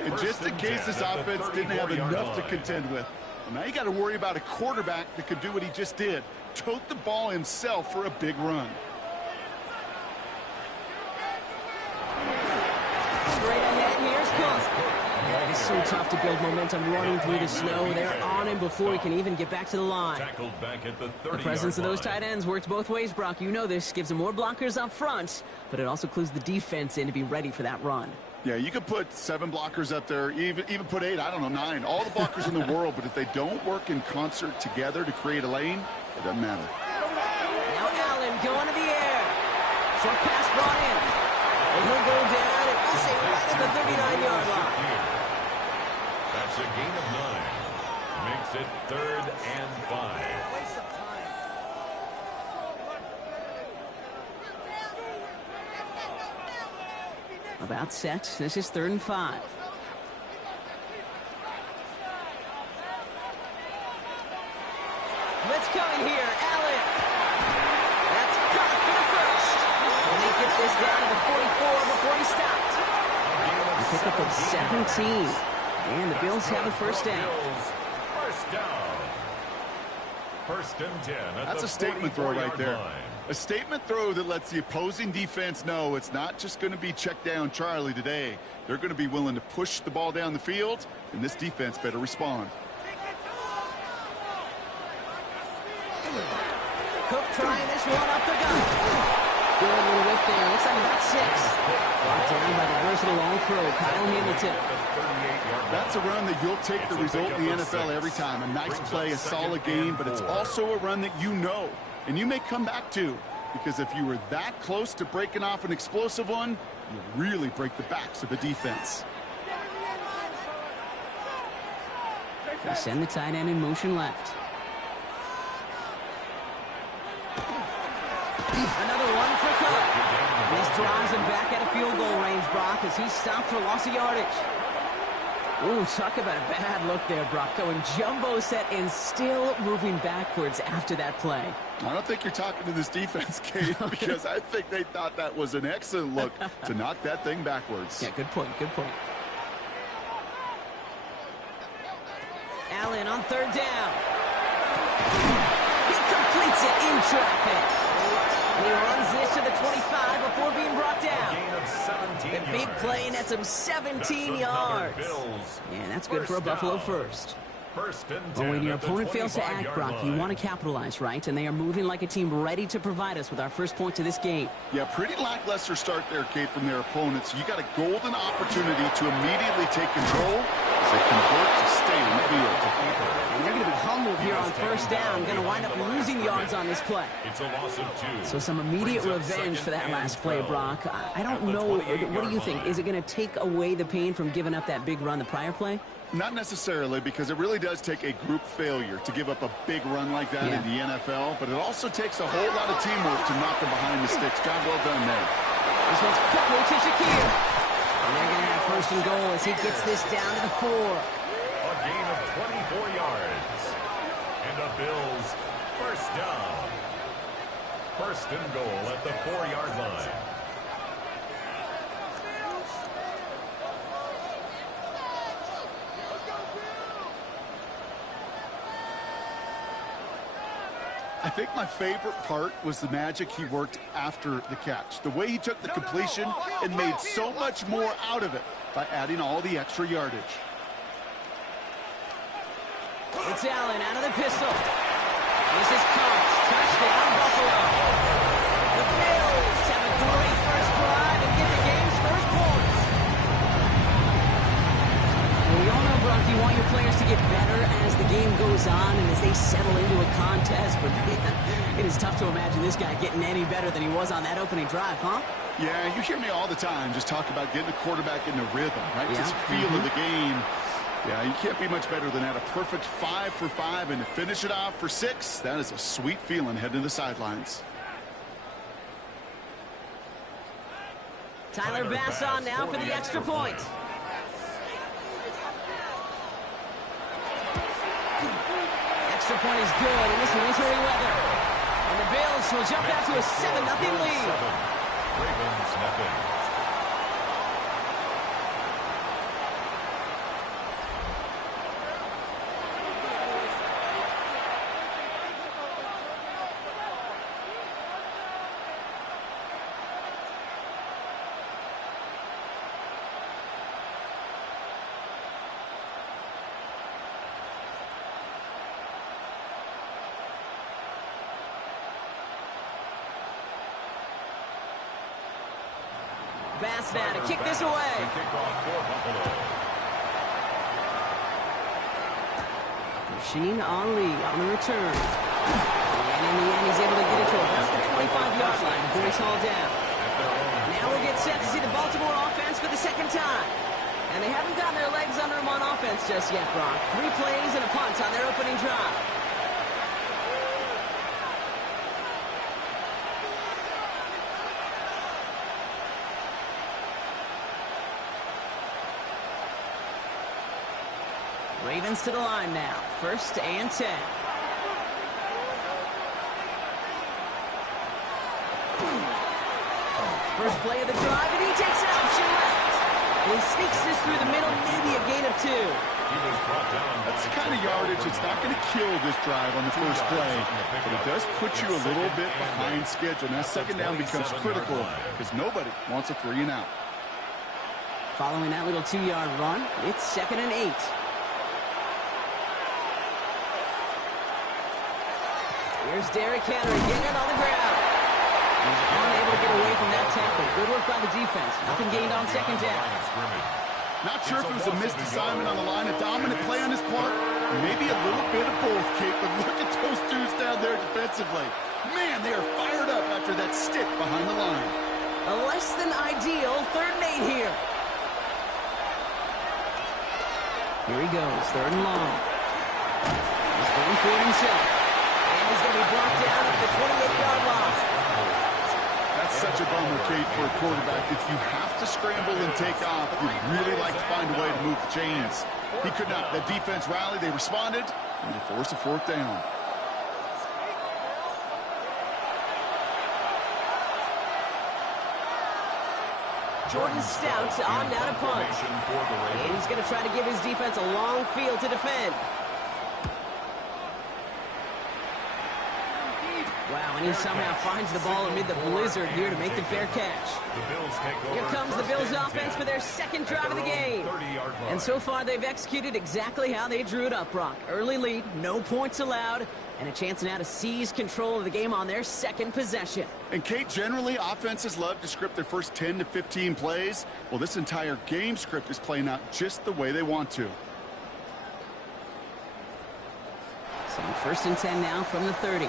And just in case this offense didn't have enough to contend with, well, now you got to worry about a quarterback that could do what he just did. Tote the ball himself for a big run. Straight ahead, here's Cook. Yeah, it's so tough to build momentum running through the snow. They're on him before he can even get back to the line. Tackled back at the 30-yard The presence of those line. tight ends works both ways, Brock. You know this. Gives them more blockers up front, but it also clues the defense in to be ready for that run. Yeah, you could put 7 blockers up there, even put 8, I don't know, 9. All the blockers in the world, but if they don't work in concert together to create a lane, it doesn't matter. Now Allen going to the air. Short pass brought in. And he'll go down and we'll say right at the 39-yard line. That's a gain of 9. Makes it 3rd and 5. About set. This is 3rd and 5. Let's go in here. Allen. That's cut for the first. And they get this down to the 44 before he stopped. He picked up a 17. And the Bills have a first down. First down. First and 10 at That's the a statement throw right there. line. A statement throw that lets the opposing defense know it's not just going to be check down Charlie today. They're going to be willing to push the ball down the field, and this defense better respond. Cook trying this one up the gut. Good little whip there. Looks like about 6. Brought down by the versatile All-Pro, Kyle Hamilton. That's a run that you'll take the result in the NFL every time. A nice play, a solid game, but it's also a run that you know, and you may come back to, because if you were that close to breaking off an explosive one, you really break the backs of the defense. They send the tight end in motion left. Another one for Cook. This drives him back at a field goal range, Brock, as he's stopped for loss of yardage. Ooh, talk about a bad look there, Brock. Going jumbo set and still moving backwards after that play. I don't think you're talking to this defense, Kate, because I think they thought that was an excellent look to knock that thing backwards. Yeah, good point, good point. Allen on third down. He completes it in traffic. And he runs this to the 25 before being brought down. The big play nets him 17 yards. Yeah, that's good for a Buffalo first. Well, when your opponent fails to act, Brock, you want to capitalize, right? And they are moving like a team ready to provide us with our first point to this game. Yeah, pretty lackluster start there, Kate, from their opponents. You got a golden opportunity to immediately take control as they convert to stay in the field. And they're going to be humbled here on first down. Going to wind up losing yards on this play. It's a loss of 2. So some immediate revenge for that last play, Brock. I don't know. What do you think? Is it going to take away the pain from giving up that big run the prior play? Not necessarily, because it really does take a group failure to give up a big run like that in the NFL, but it also takes a whole lot of teamwork to knock them behind the sticks. Job well done there. This one's quickly to Shakir. And they're going to have first and goal as he gets this down to the 4. A gain of 24 yards. And the Bills first down. First and goal at the 4-yard line. I think my favorite part was the magic he worked after the catch. The way he took the completion and made so much more out of it by adding all the extra yardage. It's Allen out of the pistol. This is Cox. Touchdown, Buffalo. The Bills have a great first drive and get the game's first points. Well, we all know, Brock, you want your players to get better as the game goes on and as they settle into a contest, but man, it is tough to imagine this guy getting any better than he was on that opening drive, huh? Yeah, you hear me all the time just talk about getting the quarterback in the rhythm, right? Yeah. Just feel of the game. Yeah, you can't be much better than that. A perfect 5 for 5, and to finish it off for 6, that is a sweet feeling heading to the sidelines. Tyler Bass on now for the extra point. Extra point is good in this wintry weather. And the Bills will jump out to a 7-0 lead. Ravens nothing. Bass now to kick this away. Machine Ali on the return. And in the end, he's able to get it to about the 25-yard line before he's hauled down. Now we'll get set to see the Baltimore offense for the second time. And they haven't gotten their legs under them on offense just yet, Brock. 3 plays and a punt on their opening drive. Ravens to the line now. First and 10. First play of the drive, and he takes an option left. He sneaks this through the middle, maybe a gain of 2. That's the kind of yardage it's not going to kill this drive on the first play, but it does put you a little bit behind schedule. Now second down becomes critical because nobody wants a 3 and out. Following that little 2-yard run, it's 2nd and 8. Here's Derrick Henry getting it on the ground. He's unable to get away from that tackle. Good work by the defense. Nothing gained on second down. Not sure if it was a missed assignment on the line, a dominant play on his part, maybe a little bit of both, Kate, but look at those dudes down there defensively. Man, they are fired up after that stick behind the line. A less than ideal 3rd and 8 here. Here he goes, 3rd and long. He's going for it himself. And he's going to be brought down at the 28-yard line. That's such a bummer, Kate, for a quarterback. If you have to scramble and take off, you'd really like to find a way to move the chains. He could not. The defense rallied, they responded, and they forced a 4th down. Jordan Stout on now to punt. And he's going to try to give his defense a long field to defend. Wow, and he somehow finds the ball amid the blizzard here to make the fair catch. Here comes the Bills offense for their 2nd drive of the game. And so far, they've executed exactly how they drew it up, Brock. Early lead, no points allowed, and a chance now to seize control of the game on their 2nd possession. And, Kate, generally, offenses love to script their first 10 to 15 plays. Well, this entire game script is playing out just the way they want to. So 1st and 10 now from the 30.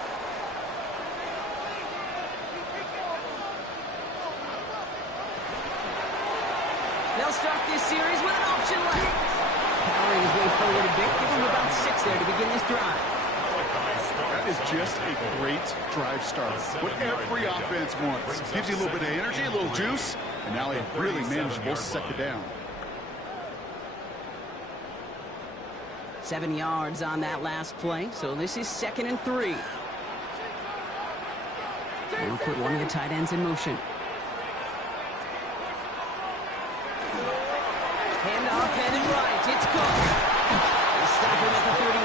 They'll start this series with an option left. Powering his way forward a bit, give him about 6 there to begin this drive. That is just a great drive start. What every offense wants. Gives you a little bit of energy, a little juice, and now a really manageable 2nd down. 7 yards on that last play, so this is 2nd and 3. They'll put one of the tight ends in motion. Handoff headed right. It's Cook. They stop him at the 39.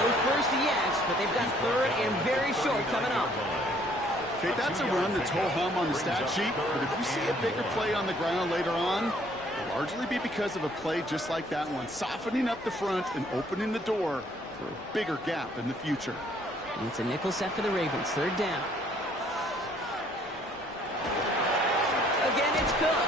No first yet, but they've got 3rd and very short coming up. Okay, that's a run that's ho-hum on the stat sheet, but if you see a bigger play on the ground later on, it'll largely be because of a play just like that one, softening up the front and opening the door for a bigger gap in the future. And it's a nickel set for the Ravens. 3rd down. Again, it's Cook.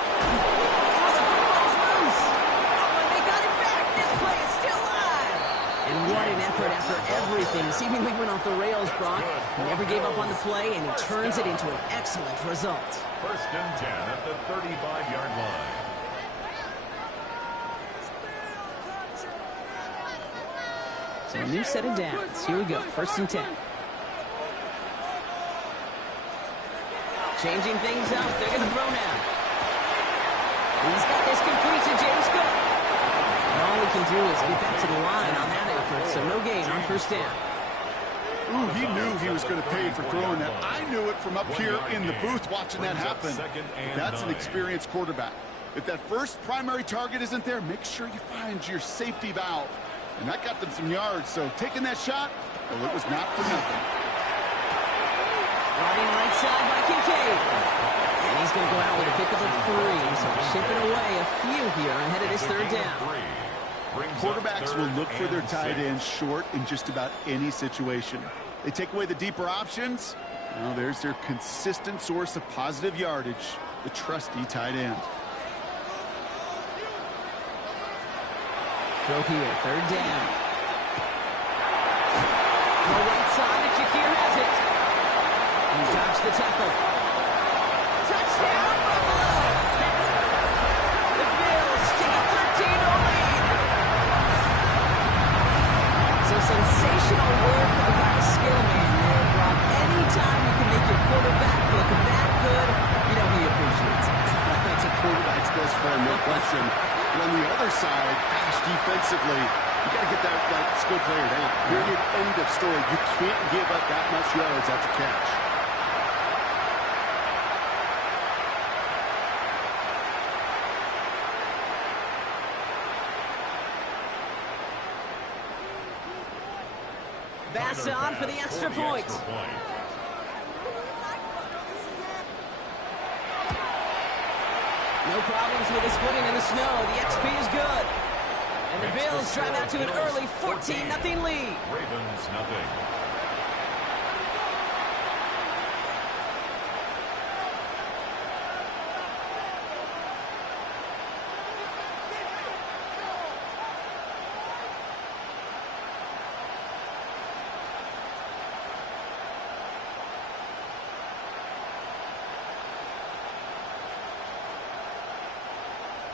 What an effort after everything seemingly went off the rails, Brock. He never gave up on the play, and he turns it into an excellent result. 1st and 10 at the 35-yard line. So a new set of downs. Here we go, 1st and 10. Changing things up. They're going to throw now. He's got this complete to James Cook. And all he can do is get back to the line on that effort, so no gain on 1st down. Ooh, he knew he was going to pay for throwing that. I knew it from up here in the booth watching that happen. That's an experienced quarterback. If that first primary target isn't there, make sure you find your safety valve. And that got them some yards, so taking that shot, well, it was not for nothing. Running right side by Kincaid. And he's going to go out with a pickup of 3, so chipping away a few here ahead of this 3rd down. Quarterbacks will look for their tight ends short in just about any situation. They take away the deeper options. Now there's their consistent source of positive yardage, the trusty tight end. Throw here, 3rd down. The right side, and Shakir has it. He dodged the tackle. Touchdown, Buffalo! The Bills take a 13-0 lead. So sensational work by a skill man there, Brock. Anytime you can make your quarterback look that good, you know he appreciates it. That's a quarterback's best friend, no question. But on the other side, gosh, defensively, you got to get that skill player down. Period, end of story. You can't give up that much yards after catch. Bass on for the extra point. No problems with his footing in the snow. The XP is good. And the Bills drive out to an early 14-0 lead. Ravens nothing.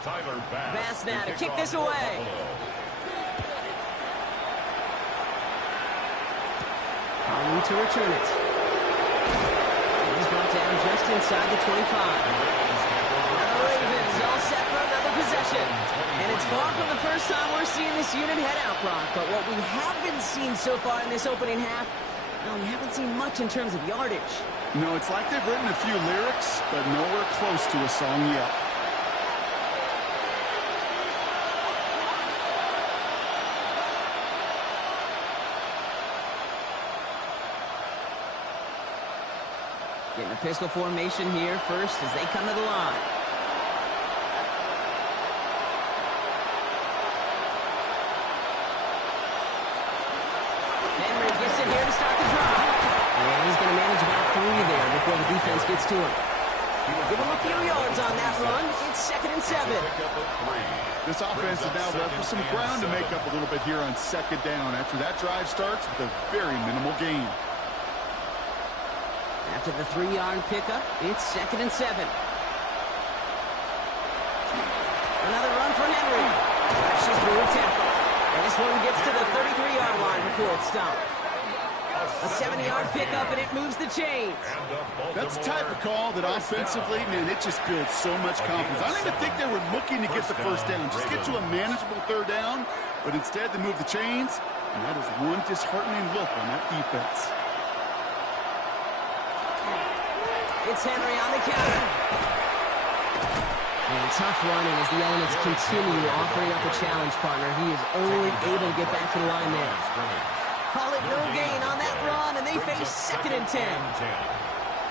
Tyler Bass now to kick this away. Halloween to return it. He's brought down just inside the 25. Now the Ravens all set for another possession. And it's far from the first time we're seeing this unit head out, Brock. But what we haven't seen so far in this opening half, well, we haven't seen much in terms of yardage. No, it's like they've written a few lyrics, but nowhere close to a song yet. Getting a pistol formation here first as they come to the line. Henry gets it here to start the drive. And he's going to manage about 3 there before the defense gets to him. Give him a few yards on that run. It's 2nd and 7. This offense is now left with some ground to make up a little bit here on 2nd down after that drive starts with a very minimal gain. After the 3-yard pickup, it's 2nd and 7. Another run for Henry. Crashes through a tackle. And this one gets to the 33-yard line before it's stopped. A 7-yard pickup, and it moves the chains. That's the type of call that offensively, man, it just builds so much confidence. I don't even think they were looking to get the first down. Just get to a manageable 3rd down, but instead they move the chains, and that is one disheartening look on that defense. It's Henry on the counter. And tough running as the elements continue offering up a challenge partner. He is only able to get back to the line there. Call it no gain on that run, and they face 2nd and 10.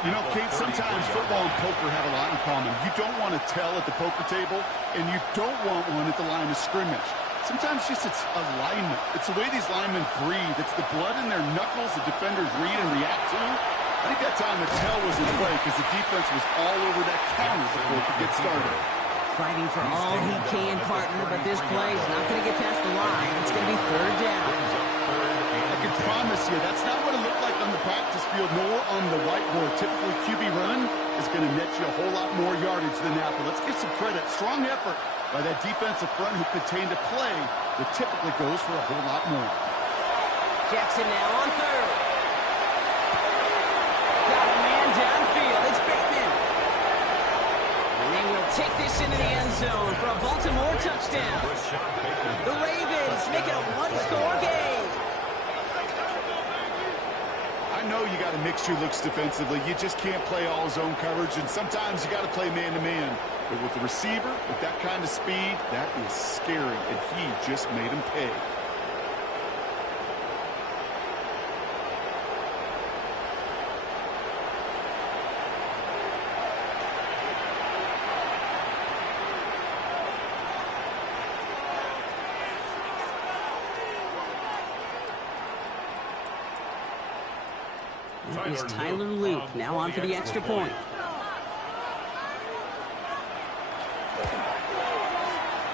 You know, Kate, sometimes football and poker have a lot in common. You don't want to tell at the poker table, and you don't want one at the line of scrimmage. Sometimes just it's alignment. It's the way these linemen breathe. It's the blood in their knuckles the defenders read and react to. I think that time the tell was in play because the defense was all over that counter before it could get started. Fighting for all he can, partner, but this play is not going to get past the line. It's going to be 3rd down. I can promise you that's not what it looked like on the practice field nor on the whiteboard. Typically, QB run is going to net you a whole lot more yardage than that. But let's give some credit. Strong effort by that defensive front who contained a play that typically goes for a whole lot more. Jackson now on 3rd. Got a man downfield. It's Bateman. And they will take this into the end zone for a Baltimore touchdown. The Ravens make it a 1-score game. I know you got to mix your looks defensively. You just can't play all zone coverage, and sometimes you got to play man-to-man. But with the receiver, with that kind of speed, that is scary, and he just made him pay. Here's Tyler Luke now on for the extra point.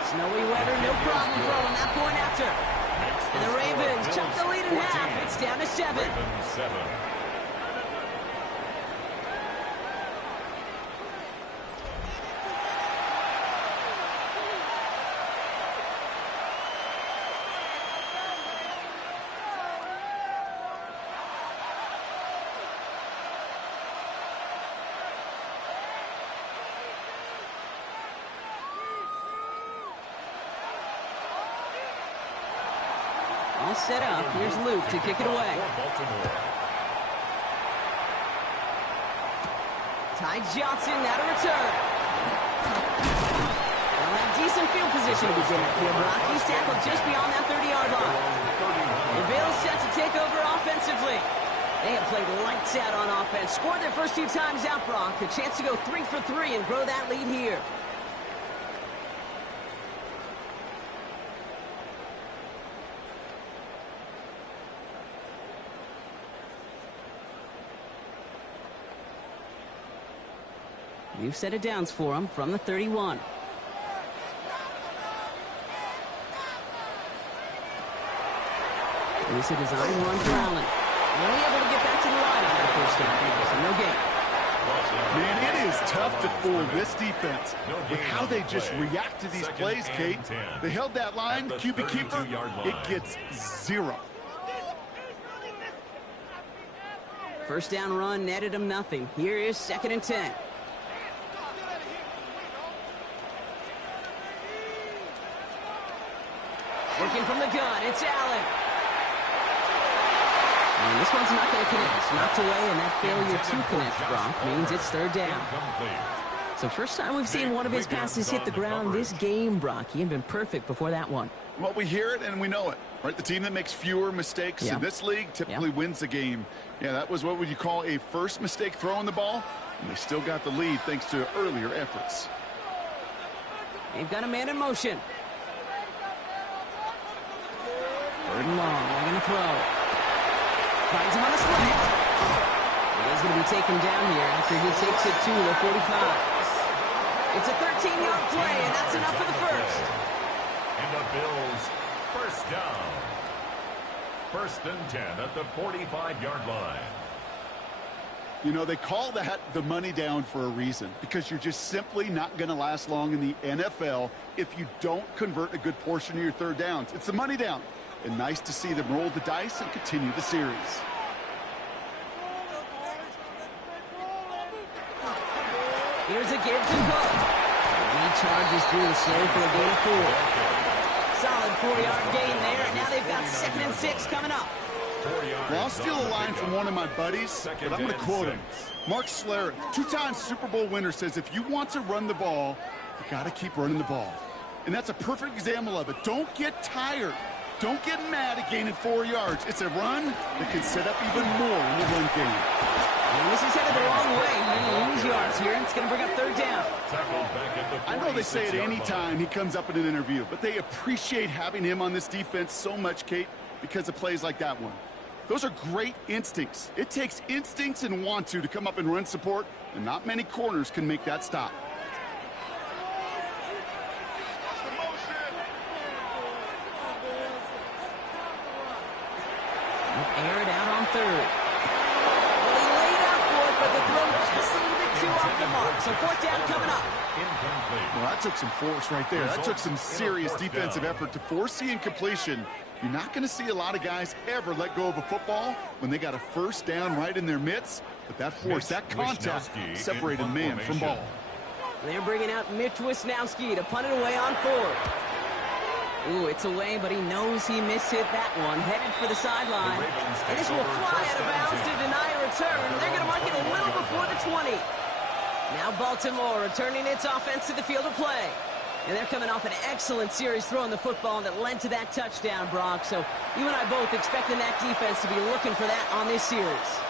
Snowy weather, no problem for him that point after. And the Ravens chop the lead in half. It's down to 7. All set up. Here's Luke to kick it away. Ty Johnson now to return. They'll have decent field position to begin with here, Brock. He's tackled just beyond that 30-yard line. The Bills set to take over offensively. They have played lights out on offense. Scored their first 2 times out, Brock. A chance to go 3 for 3 and grow that lead here. New set of downs for him from the 31. This is a design run for Allen. Only able to get back to the line on that first down, so no gain. Man, it is tough to fool this defense with how they just react to these plays, Kate. They held that line, QB keeper, it gets 0. First down run netted him nothing. Here is 2nd and 10. Working from the gun, it's Allen. And this one's not going to connect. Knocked away, and that failure to connect, Brock, means it's 3rd down. So first time we've seen one of his passes hit the ground this game, Brock. He had been perfect before that one. Well, we hear it and we know it, right? The team that makes fewer mistakes in this league typically wins the game. Yeah, that was what would you call a first mistake throwing the ball, and they still got the lead thanks to earlier efforts. They've got a man in motion. 3rd and long, they're going to throw. Finds him on the slant. He's going to be taken down here after he takes it to the 45. It's a 13-yard play, and that's enough for the first. And the Bills, first down. 1st and 10 at the 45-yard line. You know, they call that the money down for a reason, because you're just simply not going to last long in the NFL if you don't convert a good portion of your 3rd downs. It's the money down. And nice to see them roll the dice and continue the series. Here's a give to Cook. He charges through the slow for a gain of 4. Solid 4-yard gain there, and now they've got 2nd and 6 coming up. Well, I'll steal a line from one of my buddies, but I'm going to quote him. Mark Schlereth, 2-time Super Bowl winner, says if you want to run the ball, you got to keep running the ball. And that's a perfect example of it. Don't get tired. Don't get mad at gaining 4 yards. It's a run that can set up even more in the run game. And this is headed the wrong way. They're going to lose yards here, and it's going to bring up 3rd down. I know they say it any time he comes up in an interview, but they appreciate having him on this defense so much, Kate, because of plays like that one. Those are great instincts. It takes instincts and want to come up and run support, and not many corners can make that stop. Air it out on 3rd. Well, he laid out for it, but the throw just a little bit too off the mark. So 4th down coming up. Well, that took some force right there. That took some serious defensive effort to force the incompletion. You're not going to see a lot of guys ever let go of a football when they got a 1st down right in their midst. But that force, that contact, separated man from ball. They're bringing out Mitch Wisnowski to punt it away on 4th. Ooh, it's away, but he knows he mishit that one. Headed for the sideline. And this will fly out of bounds to deny a return. They're going to mark it a little before the 20. Now Baltimore returning its offense to the field of play. And they're coming off an excellent series throwing the football that led to that touchdown, Brock. So you and I both expecting that defense to be looking for that on this series.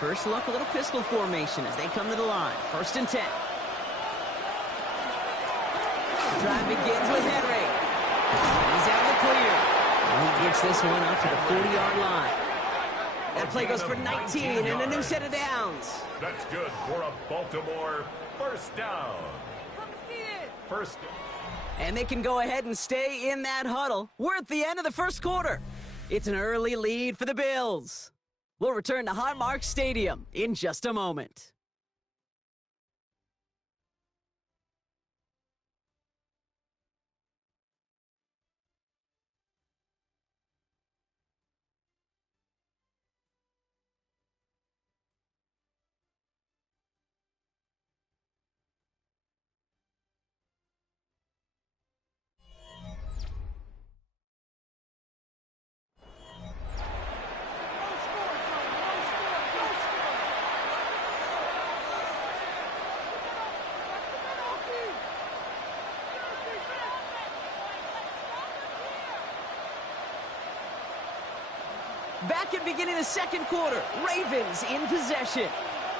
First look, a little pistol formation as they come to the line. 1st and 10. The drive begins with Henry. He's out of the clear. And he gets this one up to the 40-yard line. That play goes for 19 and a new set of downs. That's good for a Baltimore 1st down. First. And they can go ahead and stay in that huddle. We're at the end of the 1st quarter. It's an early lead for the Bills. We'll return to Highmark Stadium in just a moment. Back at beginning of the second quarter. Ravens in possession.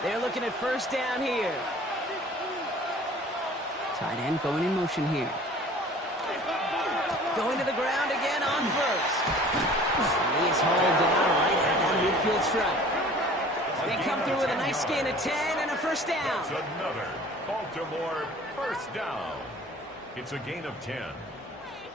They're looking at first down here. Tight end going in motion here. Going to the ground again on first. And he is hauled down right at that midfield stripe. They come through with a nice gain of 10 and a first down. That's another Baltimore first down. It's a gain of 10.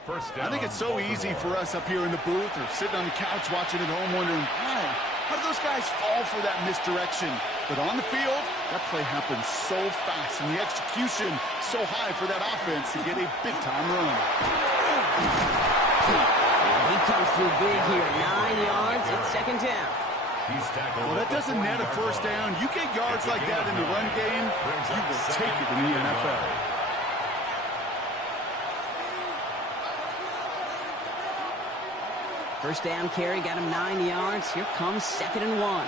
First down. I think it's so easy for us up here in the booth or sitting on the couch watching at home wondering, wow, how do those guys fall for that misdirection? But on the field, that play happens so fast and the execution so high for that offense to get a big-time run. He comes through big here. 9 yards at second down. Well, that doesn't net a first down. You get yards like that in the run game, you will take it in the NFL. First down carry got him 9 yards. Here comes 2nd and 1.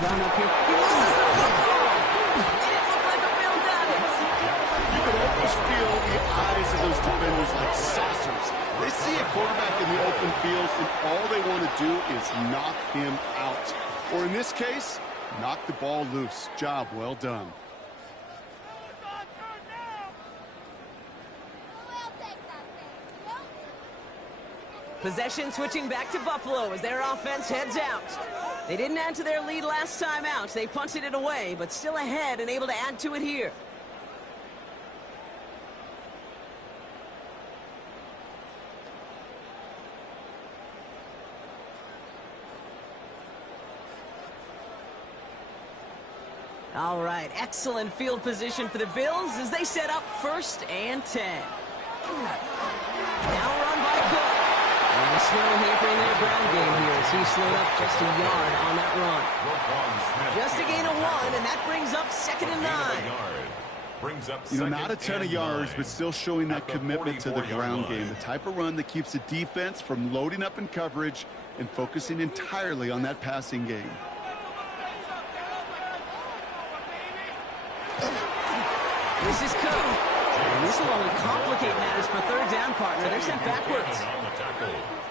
Drawn up here. He loses the football. It didn't look like a Bill got it. You can almost feel the eyes of those defenders like saucers. They see a quarterback in the open field, and all they want to do is knock him out. Or in this case, knock the ball loose. Job well done. Possession switching back to Buffalo as their offense heads out. They didn't add to their lead last time out. They punted it away, but still ahead and able to add to it here. All right, excellent field position for the Bills as they set up 1st and 10. Now run by Cook. And a slow hampering their ground game here as he slowed up just a yard on that run. Just a gain of 1, and that brings up 2nd and 9. You know, not a ton of yards, but still showing that commitment to the ground game. The type of run that keeps the defense from loading up in coverage and focusing entirely on that passing game. This is Cook. And this will only complicate matters for 3rd down, partner. They're sent backwards.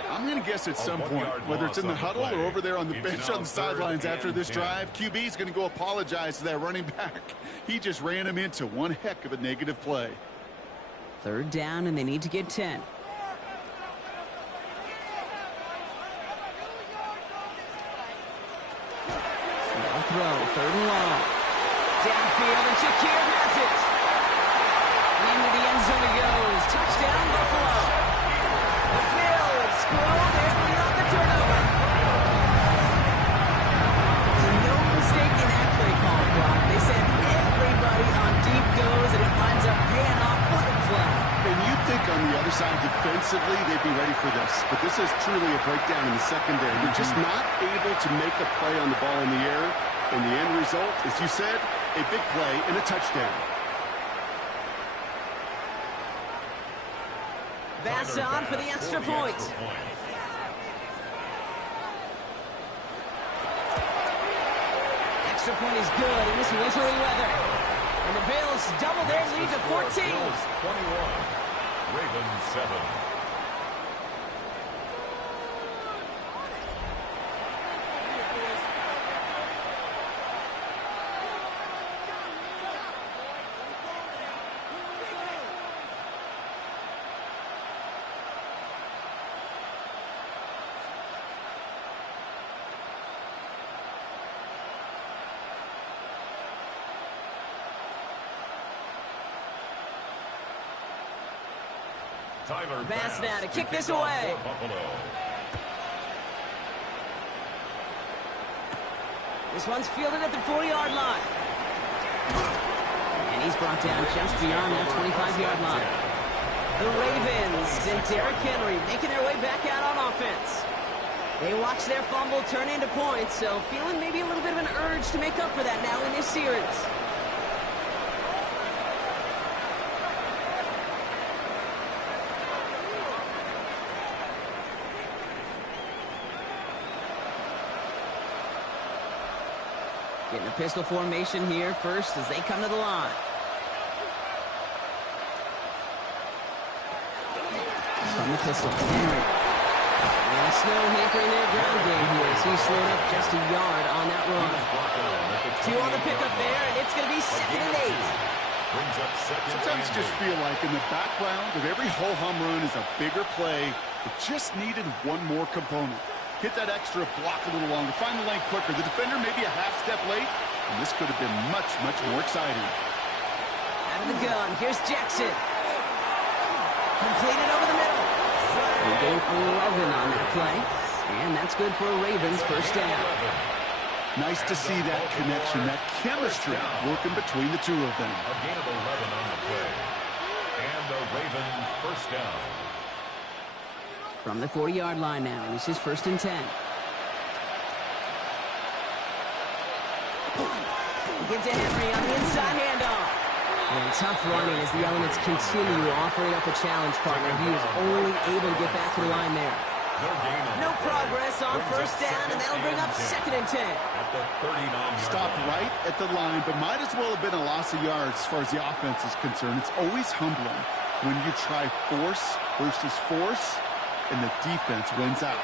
I'm going to guess at some point, whether it's in the huddle or over there on the bench on the sidelines after this drive, QB is going to go apologize to that running back. He just ran him into one heck of a negative play. 3rd down, and they need to get 10. No throw, 3rd and long. Downfield, and Shakir has it. Into the end zone it goes. Touchdown, Buffalo. The Bills grow their lead on the turnover. So no mistake in that play call, Brock. They said everybody on deep goes, and it winds up paying off. What a play. And you'd think on the other side defensively they'd be ready for this. But this is truly a breakdown in the secondary. They're just not able to make a play on the ball in the air. And the end result, as you said, a big play and a touchdown. Bass on for the extra point. Extra point is good in this wintry weather. And the Bills double their lead to 14. 21, Ravens 7. Bass now to kick this away. This one's fielded at the 4-yard line. And he's brought down just beyond that 25-yard line. The Ravens and Derrick Henry making their way back out on offense. They watch their fumble turn into points, so feeling maybe a little bit of an urge to make up for that now in this series. Getting a pistol formation here first as they come to the line. From the pistol, Henry. And Snow hampering their ground game here as he slowed up just a yard on that run. 2 on the pickup there, and it's going to be 2nd and 8. Sometimes you just feel like in the background of every ho-hum run is a bigger play that just needed one more component. Hit that extra block a little longer, find the lane quicker. The defender maybe a half step late, and this could have been much, much more exciting. Out of the gun, here's Jackson. Completed over the middle. They gain 11 on that play, and that's good for a Ravens first down. Nice to see that connection, that chemistry working between the two of them. A gain of 11 on the play. And a Raven first down. From the 40-yard line now, this is 1st and 10. Give to Henry on the inside handoff. And tough running as the elements continue offering up a challenge partner. He is only able to get back to the line there. No progress on first down, and that'll bring up 2nd and 10. At the 39-yard Stopped right at the line, but might as well have been a loss of yards as far as the offense is concerned. It's always humbling when you try force versus force, and the defense wins out.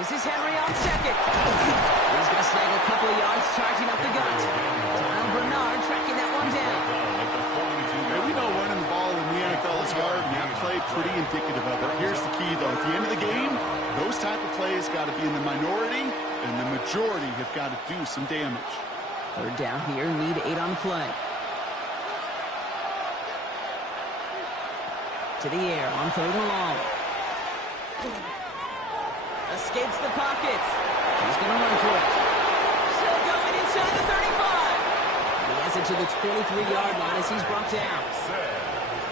This is Henry on 2nd. He's going to snag a couple of yards, charging up the gut. Kyle Bernard tracking that one down. Hey, we know running the ball in the NFL is hard, and that play pretty indicative of it. Here's the key, though. At the end of the game, those type of plays got to be in the minority, and the majority have got to do some damage. 3rd down here, need 8 on the play. To the air on 3rd and long. Escapes the pocket. He's going to run for it. Still going inside the 35. And he has it to the 23-yard line as he's brought down.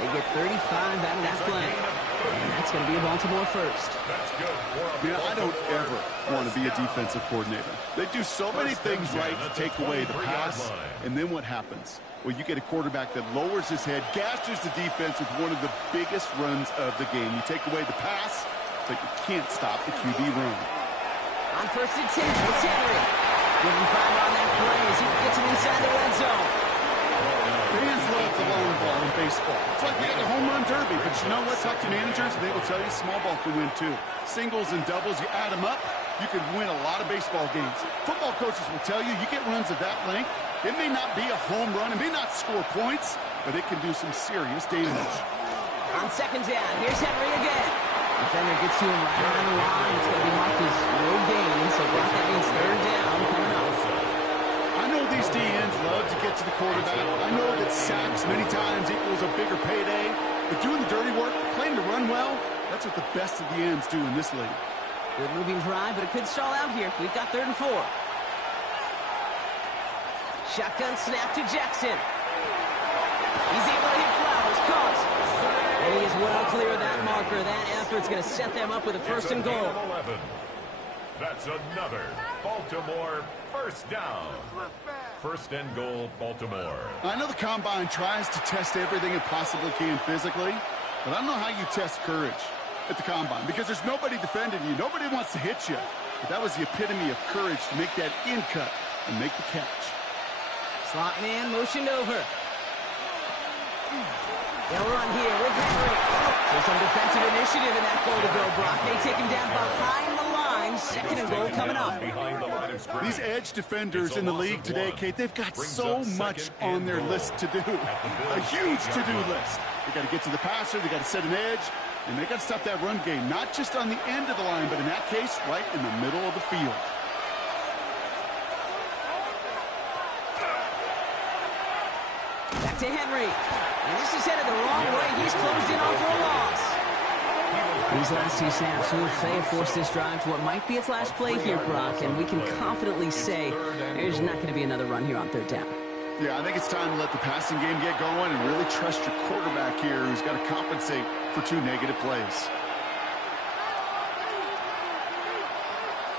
They get 35 out of that play. And that's going to be a Baltimore first. You know, I don't ever want to be a defensive coordinator. They do so many things right to take away the pass, and then what happens? Well, you get a quarterback that lowers his head, gashes the defense with one of the biggest runs of the game. You take away the pass, but you can't stop the QB run. On 1st and 10, it's Henry. Give him 5 on that play as he gets him inside the red zone. Fans love the long ball in baseball. It's like the home run derby, but you know what? Talk to managers, and they will tell you small ball can win too. Singles and doubles, you add them up, you can win a lot of baseball games. Football coaches will tell you, you get runs of that length, it may not be a home run, it may not score points, but it can do some serious damage. On 2nd down, here's Henry again. Defender gets to him right around the line. It's going to be marked as no gain, so that means 3rd down coming up. I know these DNs love to get to the quarterback. I know that sacks many times equals a bigger payday, but doing the dirty work, playing to run well, that's what the best of the ends do in this league. Good moving drive, but it could stall out here. We've got 3rd and 4. Shotgun snap to Jackson. He's able to hit Flowers. Caught. And he is well clear of that marker. That effort's going to set them up with a 1st and goal. 11. That's another Baltimore first down. 1st and goal, Baltimore. I know the Combine tries to test everything it possibly can physically, but I don't know how you test courage at the Combine because there's nobody defending you. Nobody wants to hit you. But that was the epitome of courage to make that in cut and make the catch. Slot man motioned over. They'll run here with Henry. So some defensive initiative in that goal to go. Brock may take him down behind the line. 2nd and goal coming up. These edge defenders in the league today, Kate, they've got so much on their list to do. A huge to-do list. They got to get to the passer, they got to set an edge, and they got to stop that run game, not just on the end of the line, but in that case, right in the middle of the field. Back to Henry. And this is headed the wrong way. He's closed in on for a loss. These last 2 snaps will force this drive to what might be a flash play here, Brock, and we can confidently say there's not going to be another run here on 3rd down. Yeah, I think it's time to let the passing game get going and really trust your quarterback here who's got to compensate for 2 negative plays.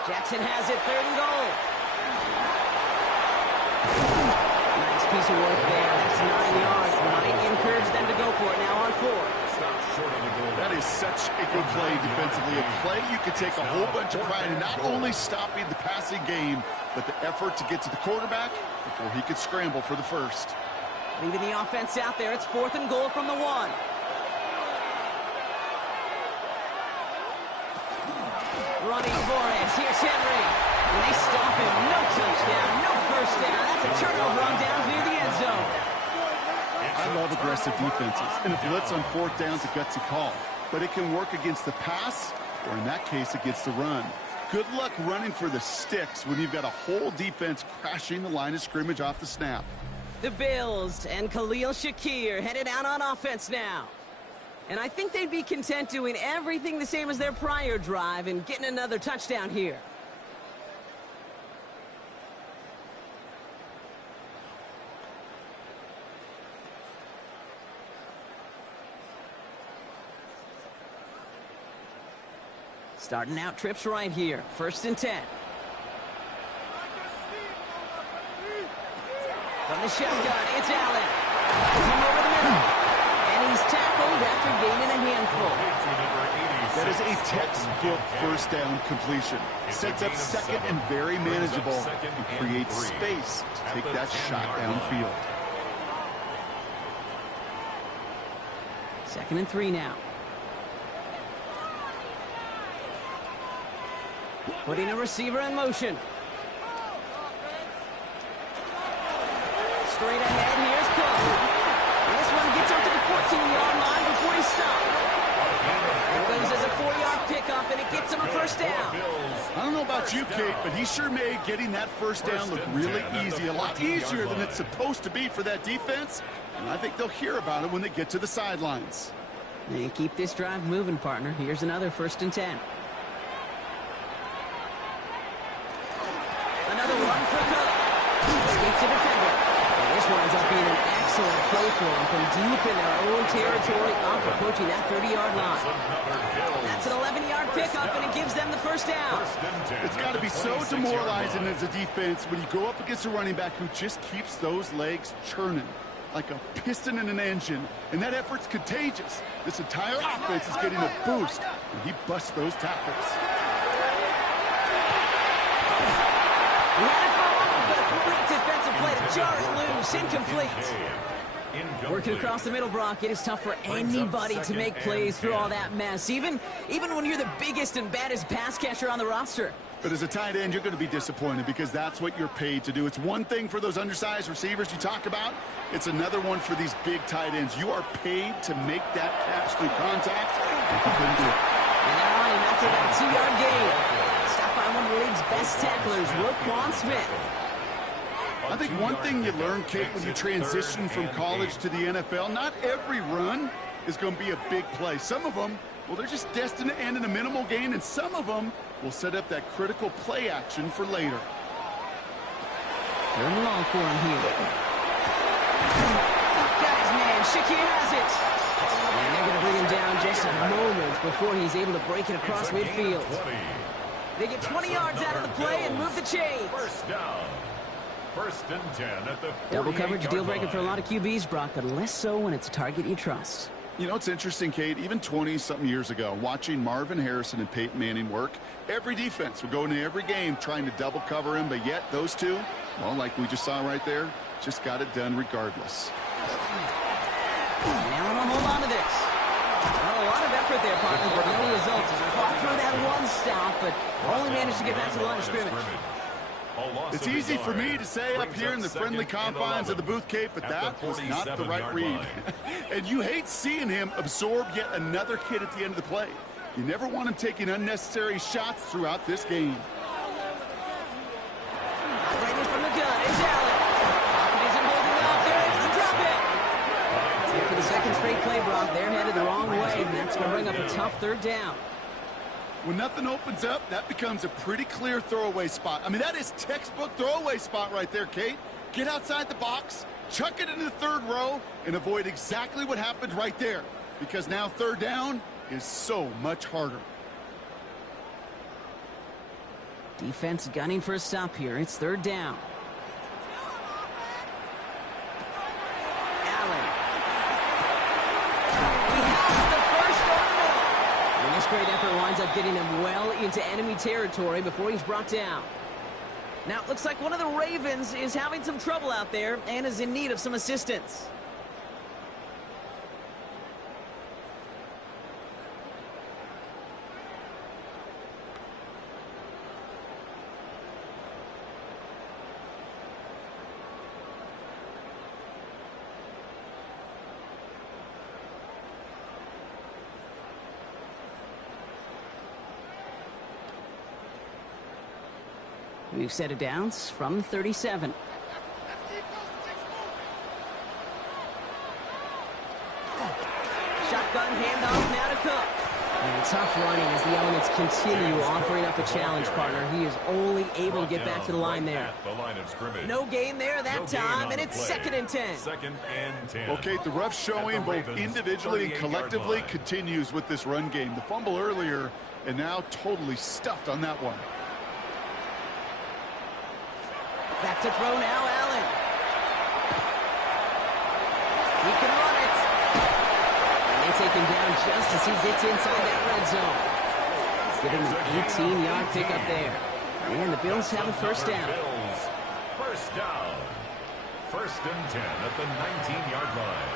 Jackson has it, 3rd and goal. Nice piece of work there. That's 9 yards. Might encourage them to go for it now on 4. That is such a good play defensively. A play you could take a whole bunch of pride in not only stopping the passing game, but the effort to get to the quarterback before he could scramble for the 1st. Leaving the offense out there. It's 4th and goal from the 1. Running for it. Here's Henry. And they stop him. No touchdown. No first down. That's a turnover on downs near the end zone. I love aggressive defenses. And a blitz on 4th down is a gutsy call. But it can work against the pass, or in that case, against the run. Good luck running for the sticks when you've got a whole defense crashing the line of scrimmage off the snap. The Bills and Khalil Shakir headed out on offense now. And I think they'd be content doing everything the same as their prior drive and getting another touchdown here. Starting out trips right here. 1st and 10. From the shotgun, it's Allen. Has him over the middle. And he's tackled after gaining a handful. That is a textbook 1st down completion. Sets up 2nd and very manageable and creates space to take that shot downfield. 2nd and 3 now. Putting a receiver in motion. Straight ahead, here's Cook. And this one gets up to the 14-yard line before he's stopped. It goes as a 4-yard pickup, and it gets him a 1st down. I don't know about you, Kate, but he sure made getting that 1st down look really easy. A lot easier than it's supposed to be for that defense. And I think they'll hear about it when they get to the sidelines. And keep this drive moving, partner. Here's another 1st and 10. Another run for Cook. Escapes the defender. And this winds up being an excellent play for him from deep in their own territory, up approaching that 30-yard line. That's an 11-yard pickup, and it gives them the 1st down. It's got to be so demoralizing as a defense when you go up against a running back who just keeps those legs churning like a piston in an engine, and that effort's contagious. This entire offense is getting a boost when he busts those tackles. He had it for a moment, but a great defensive play to jar it loose, incomplete. Working across the middle, Brock, it is tough for anybody to make plays through all that mess, even when you're the biggest and baddest pass catcher on the roster. But as a tight end, you're going to be disappointed because that's what you're paid to do. It's one thing for those undersized receivers you talk about. It's another one for these big tight ends. You are paid to make that catch through contact. And you couldn't do it. And they're on him after that 2-yard gain. Stopped by one of the league's best tacklers, Roquan Smith. I think one thing you learn, Kate, when you transition from college to the NFL, not every run is going to be a big play. Some of them, well, they're just destined to end in a minimal gain, and some of them will set up that critical play action for later. 3rd and long for him here. Got his man. Shakir has it. And they're going to bring him down just a moment before he's able to break it across midfield. They get 20 yards out of the play and move the chains. 1st down. 1st and 10 at the 48-yard Double coverage, deal breaker line. for a lot of QBs, Brock, but less so when it's a target you trust. You know, it's interesting, Kate, even 20-something years ago, watching Marvin Harrison and Peyton Manning work, every defense would go into every game trying to double cover him, but yet those two, well, like we just saw right there, just got it done regardless. Now we'll hold on to this. Well, a lot of effort there, partner, but no results. Fought through that one stop, but only managed to get back to the line of scrimmage. It's easy for me to say up here in the friendly confines of the booth, Kate, but that was not the right read. And you hate seeing him absorb yet another hit at the end of the play. You never want him taking unnecessary shots throughout this game. Right in from the gun, it's Allen. Hopkins isn't holding up. They're able to drop it. And for the second straight play, Brock, they're headed the wrong way, and that's going to bring up a tough 3rd down. When nothing opens up, that becomes a pretty clear throwaway spot. I mean, that is textbook throwaway spot right there, Kate. Get outside the box, chuck it into the 3rd row, and avoid exactly what happened right there. Because now 3rd down is so much harder. Defense gunning for a stop here. It's 3rd down. Allen. He has the first over the middle. And this great effort winds up getting him well into enemy territory before he's brought down. Now, it looks like one of the Ravens is having some trouble out there and is in need of some assistance. We've set it down from 37. Shotgun handoff now to Cook. And tough running as the elements continue offering up a challenge, partner. He is only able to get back to the line there. No gain there that time, and it's 2nd and 10. 2nd and 10. Okay, the rough showing both individually and collectively continues with this run game. The fumble earlier, and now totally stuffed on that one. Back to throw now, Allen. He can run it. And they take him down just as he gets inside that red zone. Giving him an 18-yard pickup there. And the Bills have a first down. First down. 1st and 10 at the 19-yard line.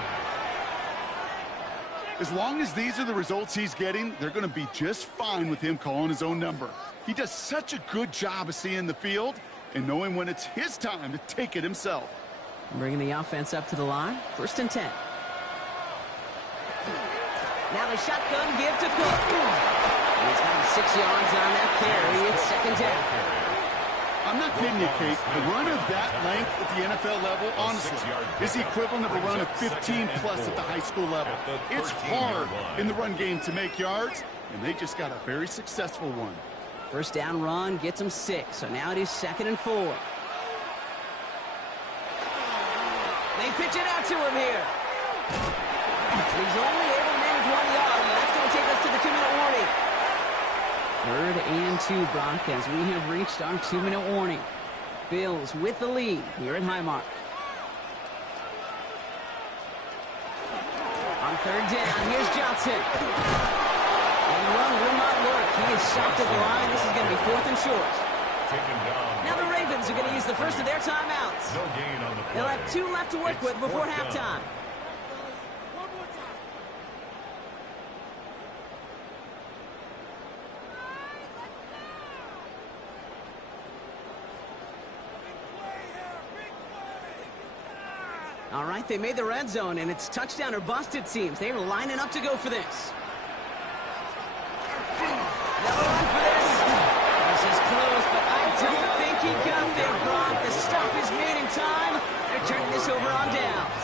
As long as these are the results he's getting, they're going to be just fine with him calling his own number. He does such a good job of seeing the field and knowing when it's his time to take it himself. Bringing the offense up to the line. 1st and 10. Now the shotgun give to Cook. And he's got 6 yards on that carry. It's 2nd down. I'm not kidding you, Kate. A run of that length at the NFL level, honestly, is the equivalent of a run of 15-plus at the high school level. It's hard in the run game to make yards, and they just got a very successful one. First down run gets him 6, so now it is 2nd and 4. They pitch it out to him here. He's only able to manage 1 yard, and that's going to take us to the 2-minute warning. 3rd and 2, Brock, as we have reached our 2-minute warning. Bills with the lead here at Highmark. On 3rd down, here's Johnson. And the run will not work. He is stopped at the line. This is going to be 4th and short. Now the Ravens are going to use the first of their timeouts. No gain on the play. They'll have 2 left to work with before halftime. All right, they made the red zone, and it's touchdown or bust, it seems. They are lining up to go for this. Another run for this. This is close, but I don't think he got there, Brock. The stop is made in time. They're turning this over on downs.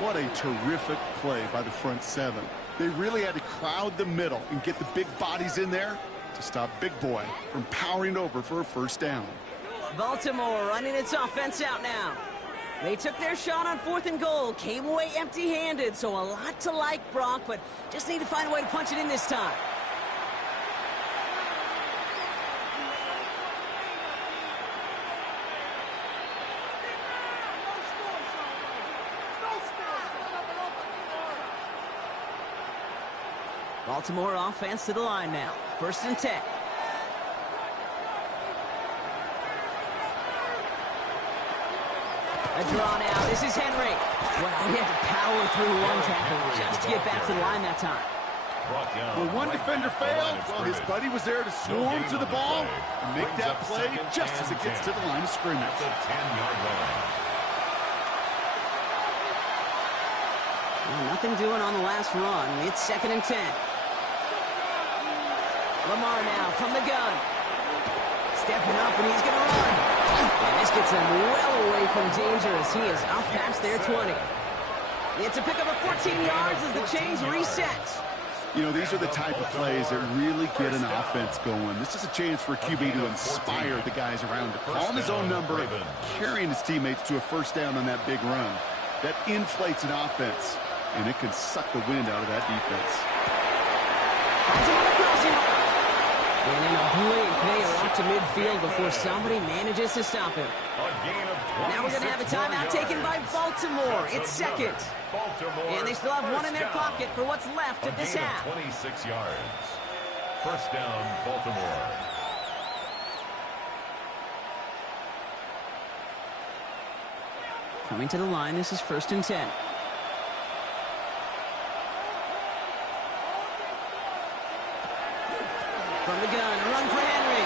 What a terrific play by the front 7. They really had to crowd the middle and get the big bodies in there to stop Big Boy from powering over for a first down. Baltimore running its offense out now. They took their shot on 4th and goal, came away empty-handed, so a lot to like, Brock, but just need to find a way to punch it in this time. Baltimore offense to the line now. 1st and 10. A draw now. This is Henry. Well, he had to power through one tackle just to get back to the line that time. When one defender failed, well, his buddy was there to swarm to the ball and make that play just as it gets to the line of scrimmage. Well, nothing doing on the last run. It's 2nd and 10. Lamar now from the gun. Stepping up, and he's going to run. And this gets him well away from danger as he is up past their 20. It's a pickup of 14 yards as the chains reset. You know, these are the type of plays that really get an offense going. This is a chance for a QB to inspire the guys around him. Calling his own number, carrying his teammates to a first down on that big run. That inflates an offense, and it can suck the wind out of that defense. And in a blink, they are off to midfield before somebody manages to stop him. Now we're going to have a timeout taken by Baltimore. It's 2nd. And they still have 1 in their pocket for what's left of this half. 26 yards. 1st down, Baltimore. Coming to the line, this is 1st and 10. From the gun, a run for Henry.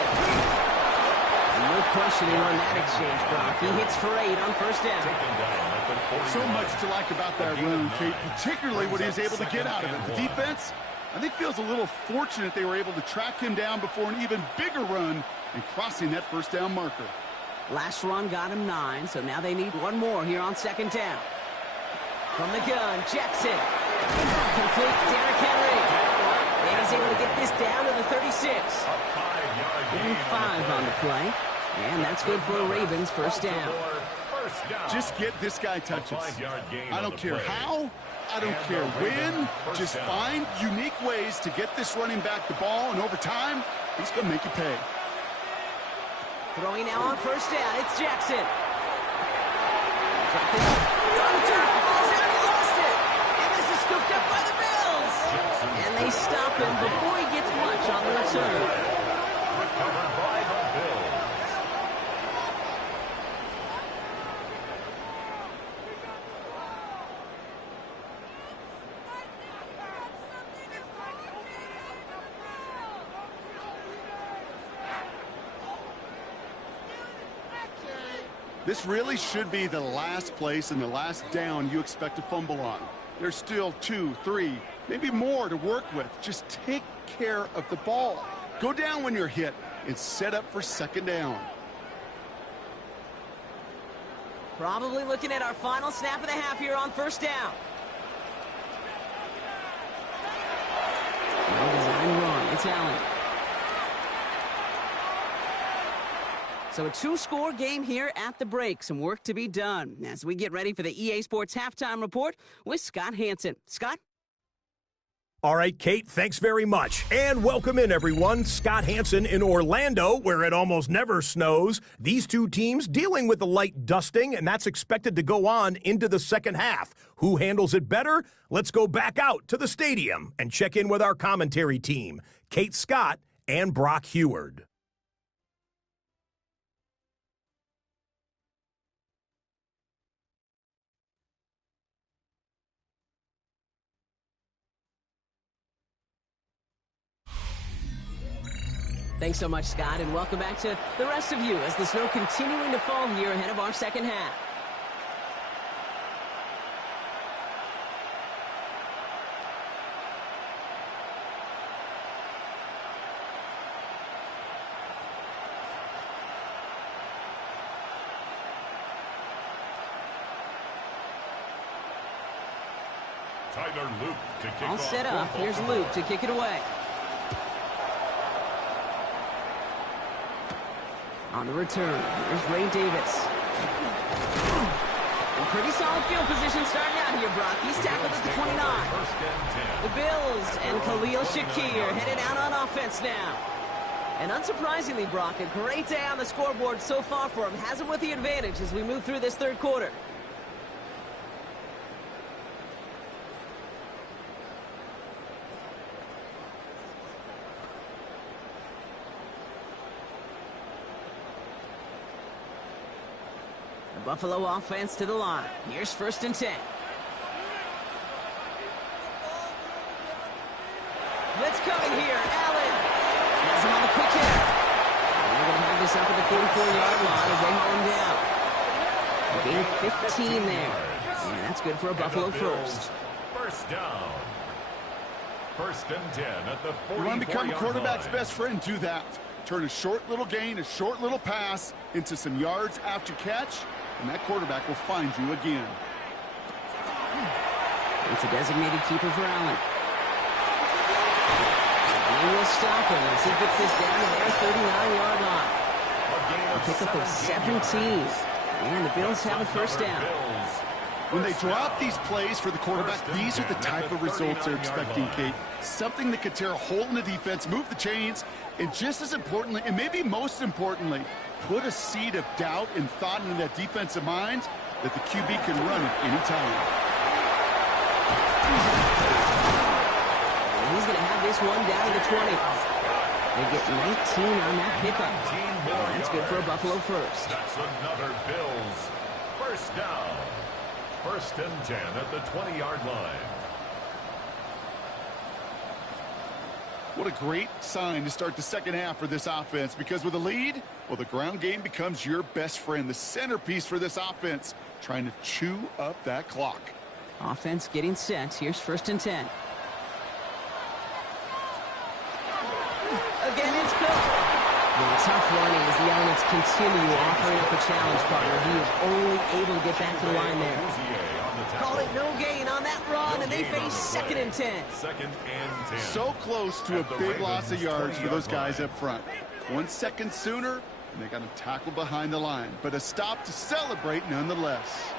No questioning on that exchange, Brock. He hits for 8 on 1st down. So much to like about that run, Kate, particularly what he was able to get out of it. The defense, I think, feels a little fortunate they were able to track him down before an even bigger run and crossing that 1st down marker. Last run got him 9, so now they need one more here on 2nd down. From the gun, Jackson. Complete Derrick Henry. And he's able to get this down to the 36. Giving 5 on the play. And that's good for a Ravens 1st down. Just get this guy touches. I don't care how, I don't care when. Just find unique ways to get this running back the ball, and over time, he's going to make you pay. Throwing now on 1st down, it's Jackson. Dropped it. On the turn, falls down, he lost it. And this is scooped up by the Bills. And they stop him before he gets much on the return. Recovered by the Bills. This really should be the last place and the last down you expect to fumble on. There's still 2, 3, maybe more to work with. Just take care of the ball. Go down when you're hit and set up for 2nd down. Probably looking at our final snap of the half here on 1st down. No design wrong. It's Allen. So a 2-score game here at the break. Some work to be done as we get ready for the EA Sports Halftime Report with Scott Hansen. Scott? All right, Kate, thanks very much. And welcome in, everyone. Scott Hansen in Orlando, where it almost never snows. These two teams dealing with a light dusting, and that's expected to go on into the 2nd half. Who handles it better? Let's go back out to the stadium and check in with our commentary team, Kate Scott and Brock Heward. Thanks so much, Scott, and welcome back to the rest of you as the snow continuing to fall here ahead of our 2nd half. Tyler Luke to kick All off. set up. Here's Luke to kick it away. On the return, here's Ray Davis. And pretty solid field position starting out here, Brock. He's tackled at the 29. The Bills and Khalil Shakir headed out on offense now. And unsurprisingly, Brock, a great day on the scoreboard so far for him. Has him with the advantage as we move through this 3rd quarter. Buffalo offense to the line. Here's 1st and 10. Blitz coming here. Allen has him on the quick hit. And they're going to have this up at the 44-yard line as they haul him down. Gain 15 there. And that's good for a Buffalo first. 1st down. 1st and 10 at the 44-yard line. You want to become a quarterback's best friend, do that. Turn a short little gain, a short little pass into some yards after catch, and that quarterback will find you again. It's a designated keeper for Allen. And he will stop him as he gets this down to their 39-yard line. A pickup of 17. And the Bills have a 1st down. When they drop these plays for the quarterback, these are the type of results they're expecting, Kate. Something that could tear a hole in the defense, move the chains, and just as importantly, and maybe most importantly, put a seed of doubt and thought into that defensive mind that the QB can run at any time. And he's going to have this one down to the 20. They get 19 on that pickup. And that's good for a Buffalo first. That's another Bills First down. 1st and 10 at the 20-yard line. What a great sign to start the second half for this offense, because with a lead, well, the ground game becomes your best friend, the centerpiece for this offense, trying to chew up that clock. Offense getting set. Here's 1st and 10. Again, it's Cook. The tough running as the elements continue offering up a challenge, partner. He is only able to get back to the line there. Call it no gain on that run, and they face 2nd and 10. 2nd and 10. So close to a big loss of yards for those guys up front. 1 second sooner, and they got to tackle behind the line. But a stop to celebrate nonetheless.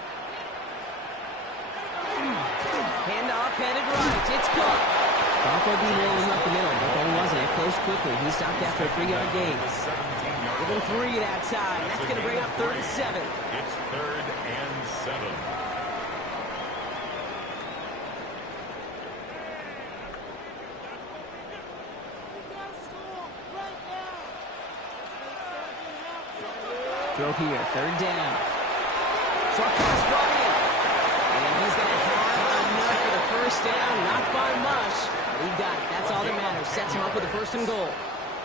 Handoff headed right. It's Cook. Thought they'd be rolling up the middle, but then wasn't. It closed quickly. He stopped after a 3-yard gain. Give him 3 that time. That's going to bring up 3rd and 7. It's 3rd and 7. Throw here, 3rd down. Short pass brought in. And he's going to have enough for the 1st down. Not by much, but he got it. That's all that matters. Sets him up with a 1st and goal.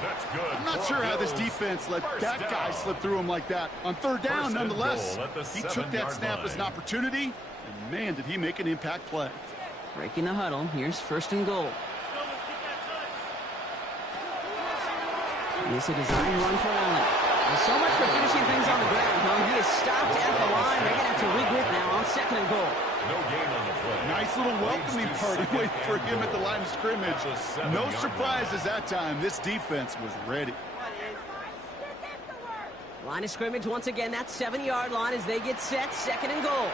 That's good. I'm not sure how this defense let that guy slip through him like that. On 3rd down, nonetheless, he took that snap as an opportunity, and man, did he make an impact play. Breaking the huddle. Here's 1st and goal. This is a design run for Allen. Well, so much for finishing things on the ground, huh? He is stopped at the line. They're going to have to regroup now on 2nd and goal. No gain on the play. Nice little welcoming party waiting for him at the line of scrimmage. No surprises that time. This defense was ready. Line of scrimmage once again. That 7-yard line as they get set. 2nd and goal.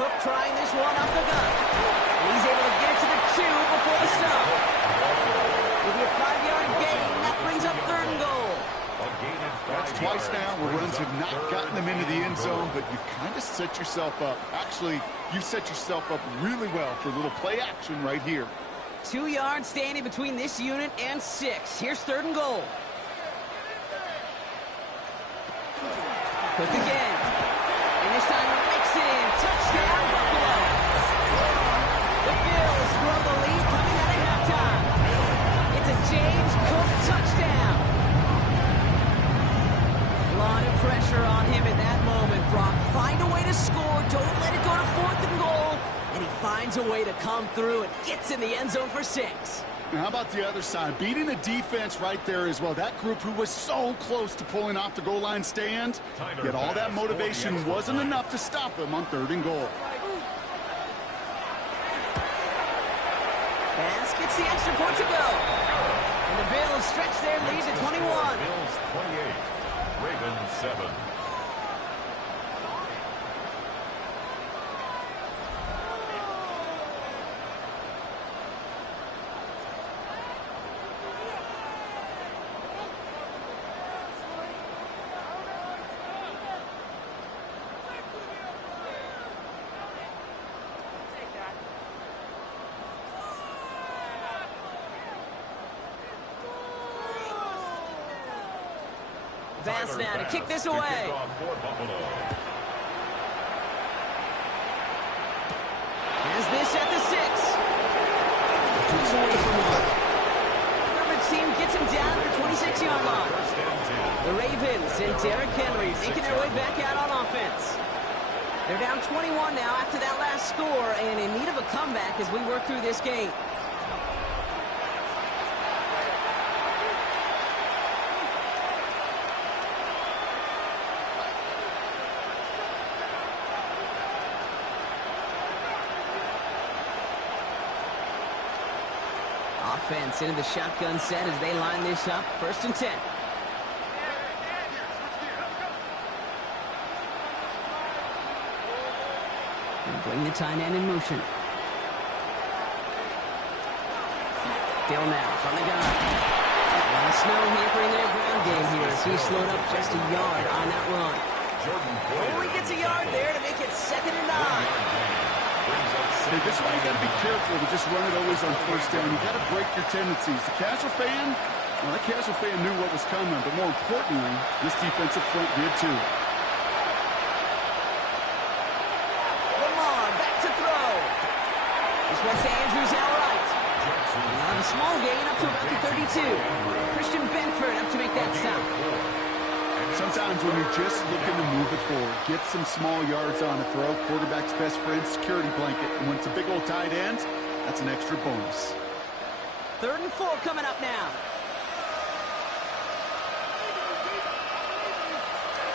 Cook trying this one up the gut. And he's able to get it to the 2 before the stop. With a 5-yard gain, that brings up 3rd and goal. That's twice now where runs have not gotten them into the end zone, but you've kind of set yourself up. Actually, you set yourself up really well for a little play action right here. 2 yards standing between this unit and 6. Here's 3rd and goal. Cook again. And this time he makes it in. Touchdown, Buffalo. The Bills grow the lead coming out of halftime. It's a James Cook touchdown. A lot of pressure on him in that moment, Brock. Find a way to score. Don't let it go to 4th and goal. And he finds a way to come through and gets in the end zone for 6. Now, how about the other side? Beating the defense right there as well. That group who was so close to pulling off the goal line stand, yet all that motivation wasn't enough to stop them on 3rd and goal. Bass gets the extra point to go. And the Bills stretch their lead to 21. Bills 28, Ravens 7. Bass now to kick this away. Has this at the 6. Keeps away from one. Herbert's team gets him down at the 26-yard line. The Ravens and Derrick Henry making their way back out on offense. They're down 21 now after that last score and in need of a comeback as we work through this game. Offense into the shotgun set as they line this up. 1st and 10. And bring the tight end in motion. Still now from the gun. And Snow hampering their ground game here as he slowed up just a yard on that run. Only gets a yard there to make it 2nd and 9. Hey, this is why you got to be careful to just run it always on 1st down. You got to break your tendencies. The casual fan, Well, that casual fan knew what was coming, but more importantly, this defensive front did too. Lamar back to throw. This one's to Andrews outright. He'll have a small gain up to about the 32. Christian Benford up to make that stop. Sometimes when you're just looking to move it forward, get some small yards on a throw, quarterback's best friend, security blanket. And when it's a big old tight end, that's an extra bonus. 3rd and 4 coming up now.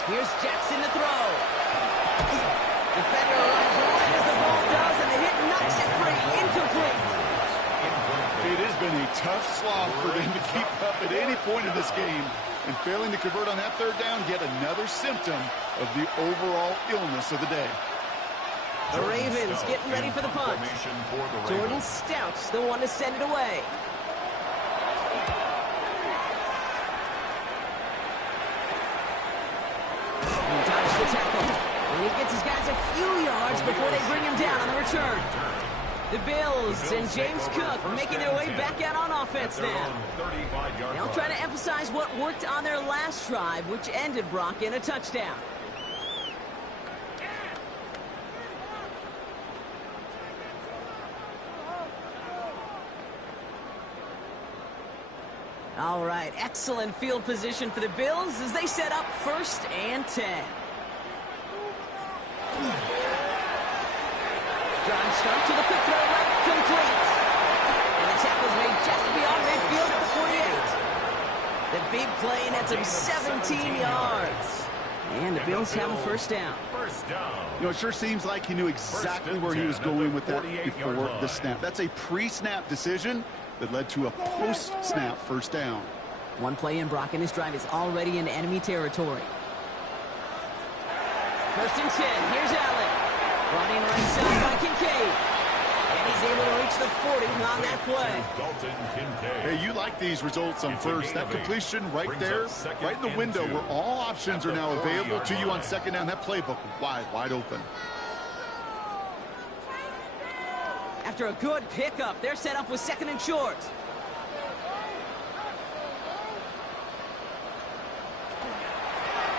Here's Jackson to throw. Defender runs right as the ball does, and the hit knocks it free. Incomplete. It has been a tough slog for them to keep up at any point in this game. And failing to convert on that 3rd down, yet another symptom of the overall illness of the day. The Ravens getting ready for the punt. Jordan Stout's the one to send it away. He dodged the tackle. And he gets his guys a few yards before they bring him down on the return. The Bills and James Cook making their way back out on offense now. They'll try to emphasize what worked on their last drive, which ended, Brock, in a touchdown. All right, excellent field position for the Bills as they set up 1st and 10. Drive start to the quick throw right, complete. And the tackle's made just beyond midfield at the 48. The big play nets him 17 yards. And the Bills have a 1st down. You know, it sure seems like he knew exactly where he was going with that before the snap. That's a pre-snap decision that led to a post-snap 1st down. One play in, Brock, and his drive is already in enemy territory. 1st and 10. Here's Allen. Running right side by Kincaid. And he's able to reach the 40 on that play. Hey, you like these results on 1st. That completion right there, right in the window where all options are now available to you on 2nd down. That playbook wide open. After a good pickup, they're set up with 2nd and short.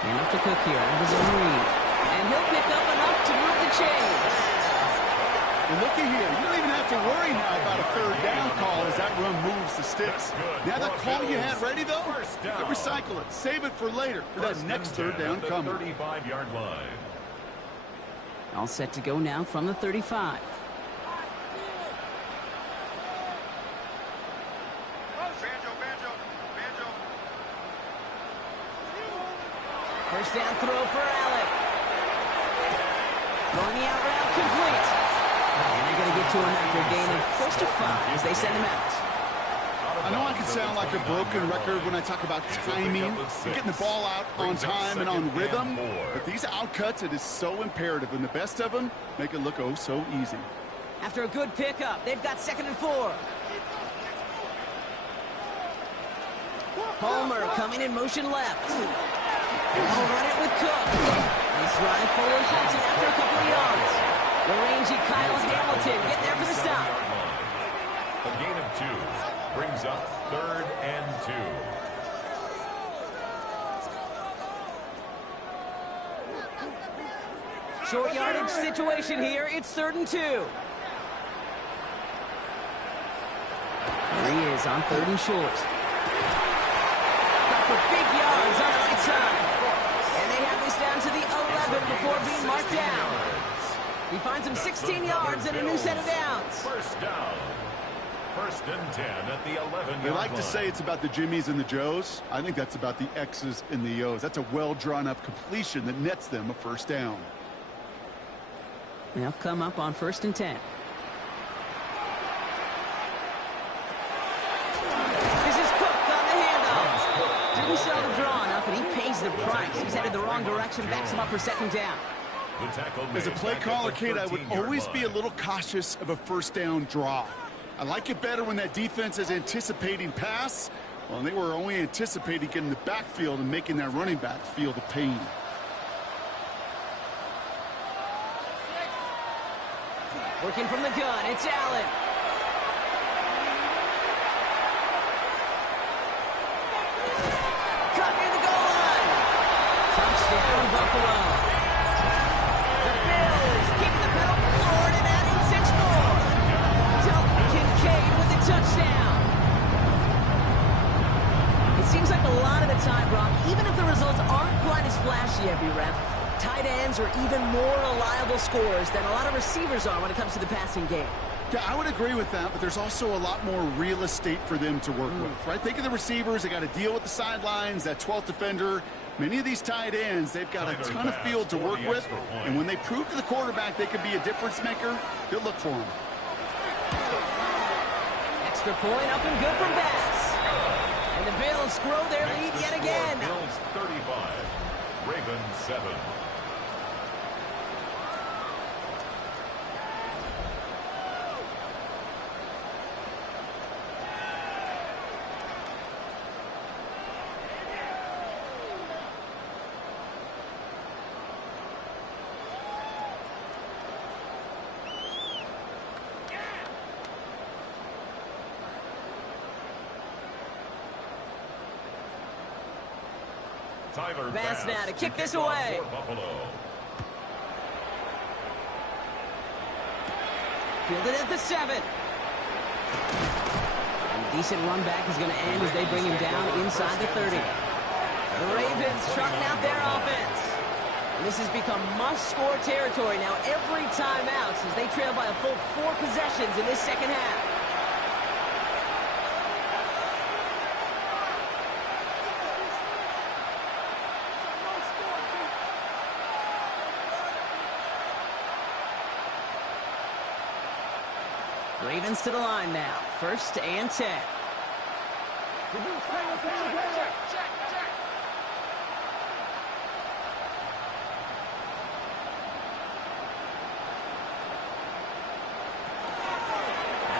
And up to Cook here. That was a read. And he'll pick up enough to move the chains. And looky here, you don't even have to worry now about a 3rd down call as that run moves the sticks. Now that call you had ready, though, you can recycle it. Save it for later, for that next 3rd down coming. 35-yard line. All set to go now from the 35. First down throw for Allen. Throwing the out route complete. And they're going to get to him after a gain of close to 5 as they send him out. I know I can sound like a broken record when I talk about timing and getting the ball out on time and on rhythm, but these outcuts, it is so imperative, and the best of them make it look oh so easy. After a good pickup, they've got 2nd and 4. Palmer coming in motion left. They'll run it with Cook. Nice run forward, halts it after a couple of yards. The rangy Kyle Hamilton getting there for the stop. A gain of 2 brings up 3rd and 2. Short yardage situation here. It's 3rd and 2. There he is on 3rd and short. Got for big yards on the right side. And they have this down to the 11 before being marked down. He finds him 16 yards and a new set of downs. 1st down. 1st and 10 at the 11-yard line. They like to say it's about the Jimmies and the Joes. I think that's about the X's and the O's. That's a well-drawn-up completion that nets them a 1st down. They'll come up on 1st and 10. This is Cook on the handoff. Didn't sell the draw enough, and he pays the price. He's headed the wrong direction, backs him up for 2nd down. As a play caller, Kate, I would always be a little cautious of a 1st down draw. I like it better when that defense is anticipating pass. Well, they were only anticipating getting the backfield and making that running back feel the pain. Working from the gun, it's Allen. a lot of the time, Brock, even if the results aren't quite as flashy every rep, tight ends are even more reliable scorers than a lot of receivers are when it comes to the passing game. Yeah, I would agree with that, but there's also a lot more real estate for them to work with, right? Think of the receivers. They got to deal with the sidelines, that 12th defender. Many of these tight ends, they've got a ton of field to work with, and when they prove to the quarterback they could be a difference maker, they'll look for him. Extra point up and good from Bass. And the Bills grow their lead yet again. Bills 35, Ravens 7. Bass now to kick this away. Fielded at the 7. And a decent run back is going to end as they bring him down inside the 30. The Ravens trucking out their offense. And this has become must-score territory now every time out since they trail by a full 4 possessions in this second half. Ravens to the line now. 1st and 10. Out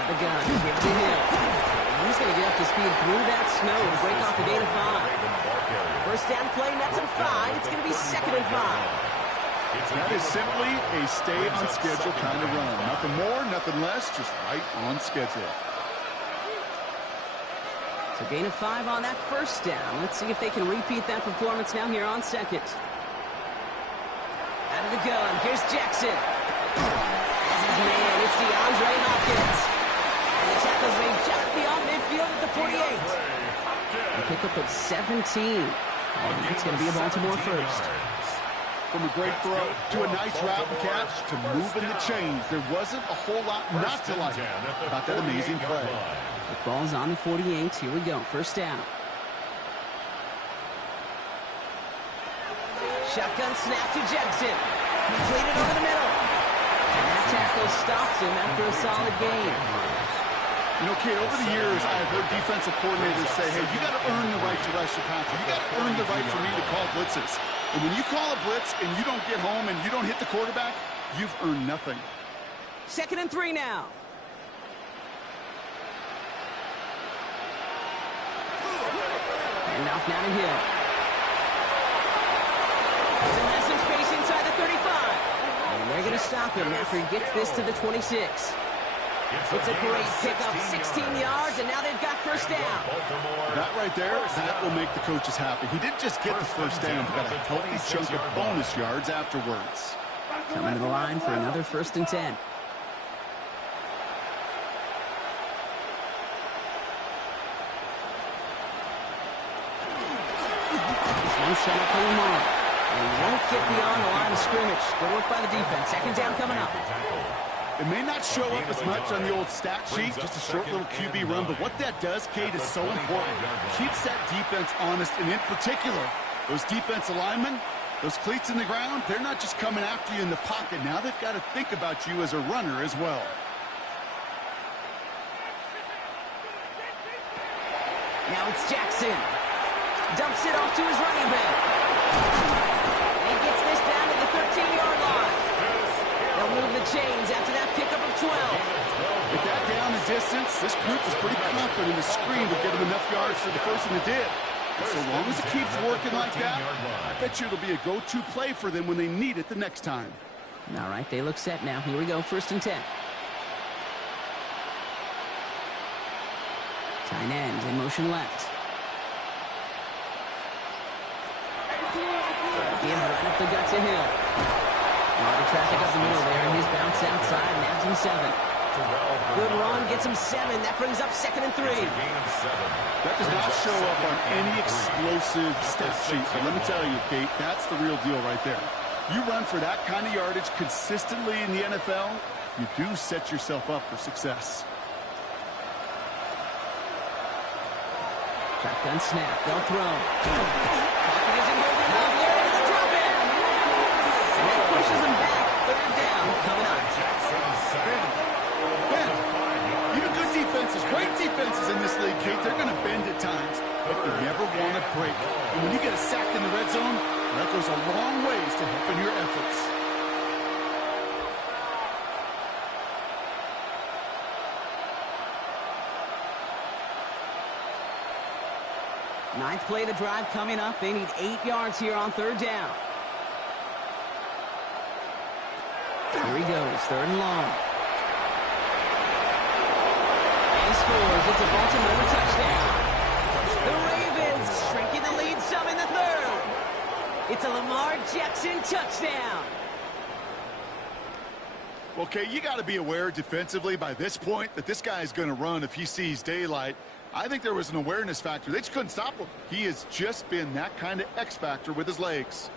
of the gun. Give it to him. He's going to get up to speed through that snow to break off a gain of 5. 1st down play, nets him 5. It's going to be 2nd and 5. That is simply a stay-on-schedule kind of run. Nothing more, nothing less, just right on schedule. So gain of 5 on that 1st down. Let's see if they can repeat that performance now here on 2nd. Out of the gun, here's Jackson. This is man, it's DeAndre Hopkins. And the tackle's made just beyond midfield at the 48. A pickup of 17. And that's going to be a Baltimore 1st. From a great throw to a nice route and catch to moving the chains. There wasn't a whole lot not to like about that amazing play. The ball's on the 48. Here we go. 1st down. Shotgun snap to Jackson. Completed over the middle. And that tackle stops him after a solid gain. You know, kid, over the years, I've heard defensive coordinators say, hey, you got to earn the right to rush your passer. You got to earn the right for me to call blitzes. And when you call a blitz and you don't get home and you don't hit the quarterback, you've earned nothing. 2nd and 3 now. And off now to Hill. Still has some space inside the 35. And they're going to stop him after he gets this to the 26. It's a great pickup, 16 yards, and now they've got 1st down. That right there, that will make the coaches happy. He didn't just get the 1st down, but got a healthy chunk of bonus yards afterwards. Coming to the line for another 1st and 10. This one's set up for Lamar. And he won't get beyond the line of scrimmage. Good work by the defense. 2nd down coming up. It may not show up as much on the old stat sheet, just a short little QB run, but what that does, Kate, is so important. Keeps that defense honest, and in particular, those defensive linemen, those cleats in the ground, they're not just coming after you in the pocket. Now they've got to think about you as a runner as well. Now it's Jackson. Dumps it off to his running back. And he gets this down to the 13-yard line. They'll move the chains after that pickup of 12. With that down and distance, this group is pretty confident the screen would get them enough yards for the first one it did. And so long as it keeps working like that, I bet you it'll be a go-to play for them when they need it the next time. All right, they look set now. Here we go, 1st and 10. Tight end in motion left. Again, right up the gut to Hill. A lot of traffic up the middle there, and he's bounced outside, nabs him 7. Good run, gets him 7. That brings up 2nd and 3. That does not show up on any explosive stat sheet, but let me tell you, Kate, that's the real deal right there. You run for that kind of yardage consistently in the NFL, you do set yourself up for success. Shotgun snap, they'll throw. Pocket isn't holding up, they're able to drop it. And that pushes them back, 3rd down, coming up. Even good defenses, great defenses in this league, Kate, they're going to bend at times, but you never want to break. And when you get a sack in the red zone, that goes a long ways to helping your efforts. Ninth play of the drive coming up. They need 8 yards here on 3rd down. Here he goes, 3rd and long. And he scores. It's a Baltimore touchdown. The Ravens shrinking the lead some in the 3rd. It's a Lamar Jackson touchdown. Well, Kate, you got to be aware defensively by this point that this guy is going to run if he sees daylight. I think there was an awareness factor. They just couldn't stop him. He has just been that kind of X factor with his legs.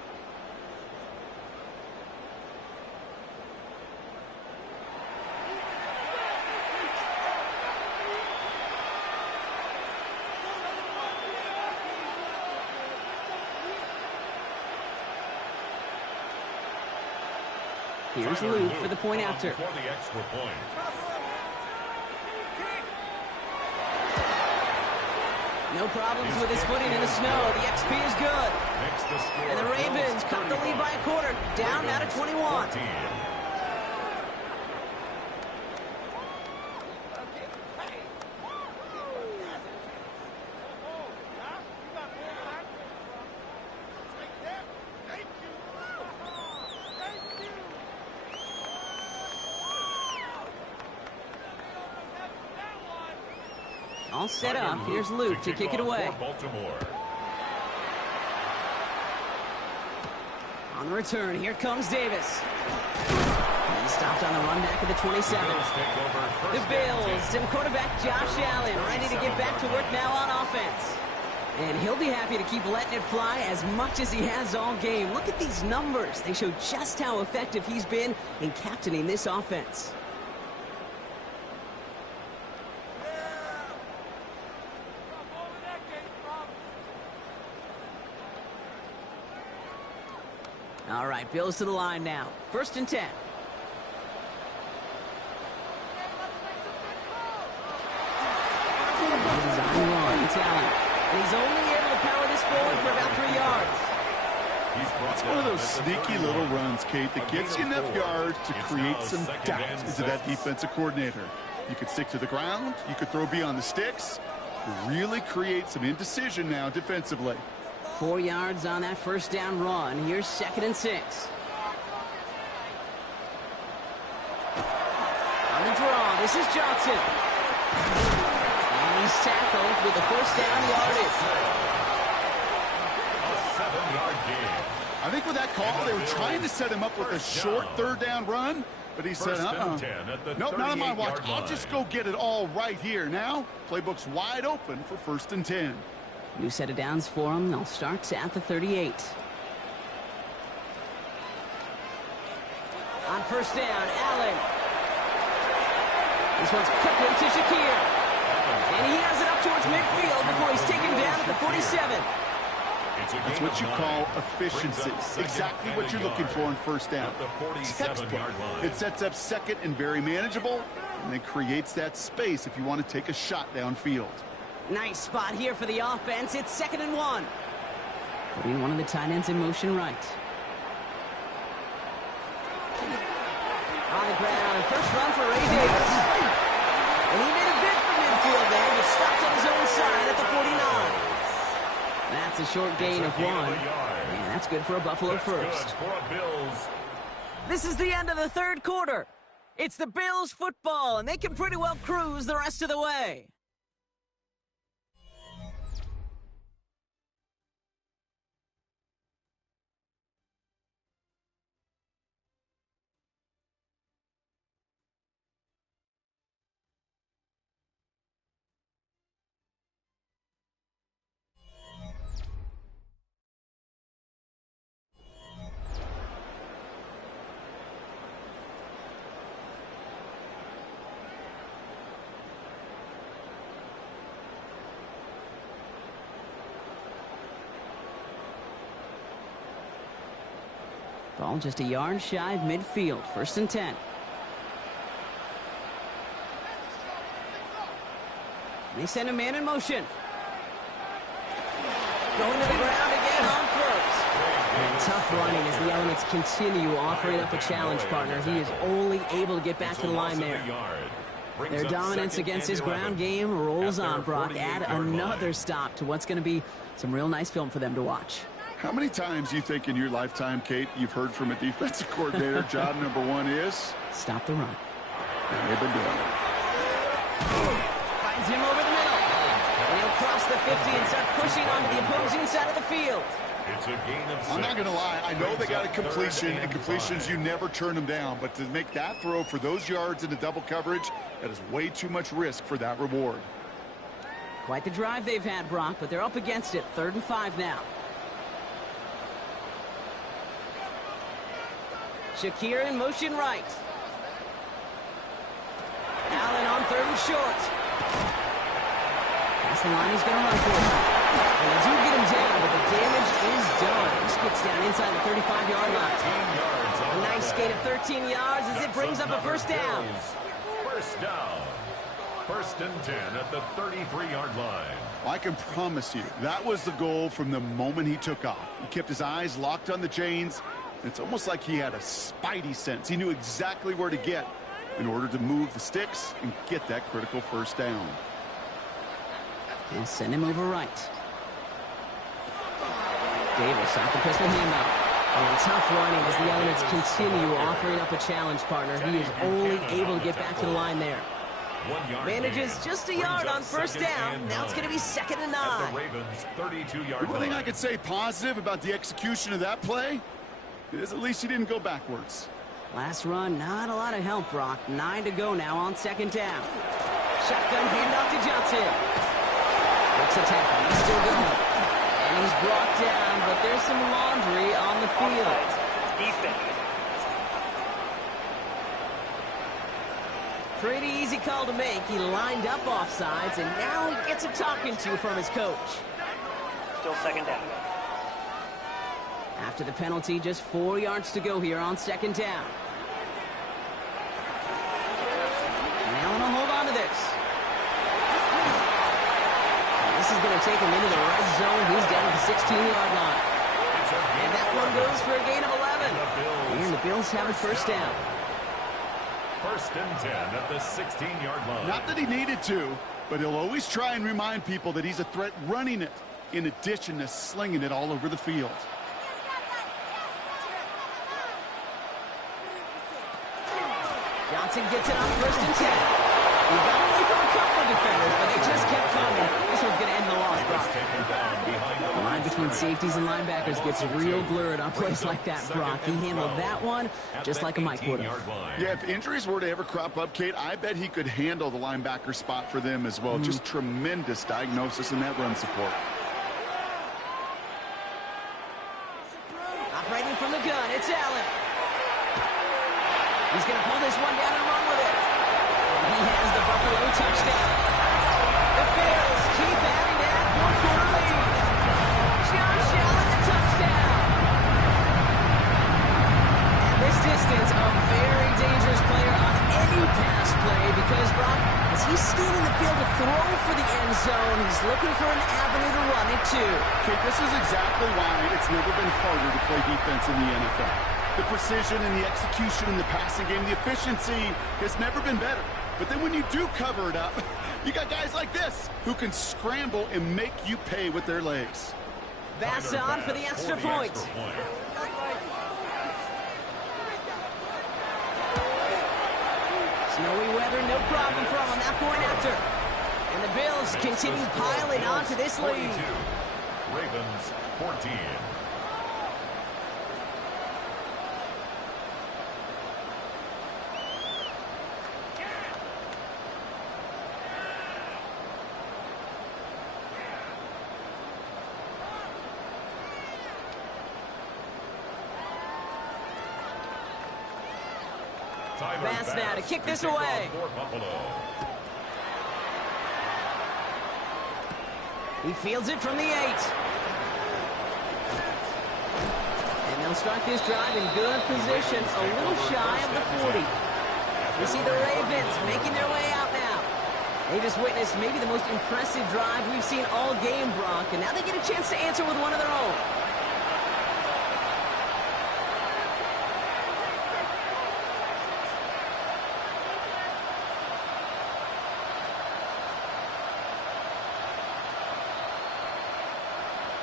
Here's Luke for the point after. For the extra point. No problems with his footing in the snow. The XP is good. And the Ravens cut the lead by a quarter. Down now to 21. All set up. Here's Luke to kick it away. On the return, here comes Davis. He stopped on the run back at the 27. The Bills and quarterback Josh Allen ready to get back to work now on offense. And he'll be happy to keep letting it fly as much as he has all game. Look at these numbers. They show just how effective he's been in captaining this offense. All right, Bills to the line now. 1st and 10. Design run. It's Allen. And he's only able to power this forward for about 3 yards. It's one of those sneaky little runs, Kate, that gets you enough yards to create some doubt into that defensive coordinator. You could stick to the ground. You could throw beyond the sticks. Really create some indecision now defensively. 4 yards on that 1st down run. Here's 2nd and 6. On the draw, this is Johnson. And he's tackled with the 1st down yardage. A 7-yard gain. I think with that call, they were trying to set him up with a short 3rd down run, but he said, nope, not on my watch. I'll just go get it all right here. Now, playbook's wide open for 1st and 10. New set of downs for him. They'll start at the 38. On 1st down, Allen. This one's quickly to Shakir. And he has it up towards midfield before he's taken down at the 47. That's what you call efficiency. Exactly what you're looking for in 1st down. Textbook. It sets up 2nd and very manageable, and then creates that space if you want to take a shot downfield. Nice spot here for the offense. It's 2nd and 1. Putting one of the tight ends in motion right. On the ground, 1st run for Ray Davis. And he made a bid for midfield there, but stopped on his own side at the 49. That's a short gain of 1. And that's good for a Buffalo first. This is the end of the 3rd quarter. It's the Bills football, and they can pretty well cruise the rest of the way. Ball just a yard shy of midfield. 1st and 10. They send a man in motion. Going to the ground again on first. And tough running as the Elements continue offering up a challenge partner. He is only able to get back to the line there. Their dominance against his ground game rolls on, Brock. Add another stop to what's going to be some real nice film for them to watch. How many times do you think in your lifetime, Kate, you've heard from a defensive coordinator, job number one is? Stop the run. And they've been doing it. Finds him over the middle. And he'll cross the 50 and start pushing onto the opposing side of the field. It's a gain of 6. I'm not going to lie. I know they got a completion, and completions, you never turn them down. But to make that throw for those yards into double coverage, that is way too much risk for that reward. Quite the drive they've had, Brock, but they're up against it. 3rd and 5 now. Shakir in motion right. Allen on 3rd and short. That's the line he's going to run for. And they do get him down, but the damage is done. This gets down inside the 35-yard line. A nice gain of 13 yards as it brings up a 1st down. 1st down. 1st and 10 at the 33-yard line. I can promise you, that was the goal from the moment he took off. He kept his eyes locked on the chains. It's almost like he had a spidey sense. He knew exactly where to get in order to move the sticks and get that critical 1st down. And send him over right. Davis off the pistol handoff. And tough running as the Elements continue offering up a challenge partner. He is only able to get back to the line there. Manages just a yard on 1st down. Now it's going to be 2nd and 9. The Ravens' 32-yard The one thing I could say positive about the execution of that play is at least he didn't go backwards. Last run, not a lot of help, Brock. 9 to go now on 2nd down. Shotgun handoff to Johnson. Makes a tackle. He's still going. And he's brought down, but there's some laundry on the field. Defense. Pretty easy call to make. He lined up offsides, and now he gets a talking to from his coach. Still 2nd down. After the penalty, just 4 yards to go here on 2nd down. And Allen will hold on to this. And this is going to take him into the red zone. He's down at the 16-yard line. And that one goes for a gain of 11. And the Bills have a 1st down. 1st and 10 at the 16-yard line. Not that he needed to, but he'll always try and remind people that he's a threat running it, in addition to slinging it all over the field. Johnson gets it on 1st and 10. He got away from a couple of defenders, but they just kept coming. This one's going to end the loss, Brock. The line between safeties and linebackers gets real blurred on plays like that, Brock. He handled that one just like a Mike would have. Yeah, if injuries were to ever crop up, Kate, I bet he could handle the linebacker spot for them as well. Just tremendous diagnosis in that run support. Operating from the gun, it's Allen. He's going to pull this one down and run with it. And he has the Buffalo touchdown. The Bills keep adding to that 4th-quarter lead. Josh Allen, the touchdown. At this distance, a very dangerous player on any pass play because, Brock, as he's scanning the field to throw for the end zone, he's looking for an avenue to run it too. Kate, this is exactly why it's never been harder to play defense in the NFL. The precision and the execution in the passing game, the efficiency has never been better. But then when you do cover it up, you got guys like this who can scramble and make you pay with their legs. Bass on for the extra point. Snowy weather, no problem for him on that point after. And the Bills continue piling on to this lead. Ravens 14. Bass now to kick this away. He fields it from the 8. And they'll They'll start this drive in good position, a little shy of the 40. We see the Ravens making their way out now. They just witnessed maybe the most impressive drive we've seen all game, Brock, and now they get a chance to answer with one of their own.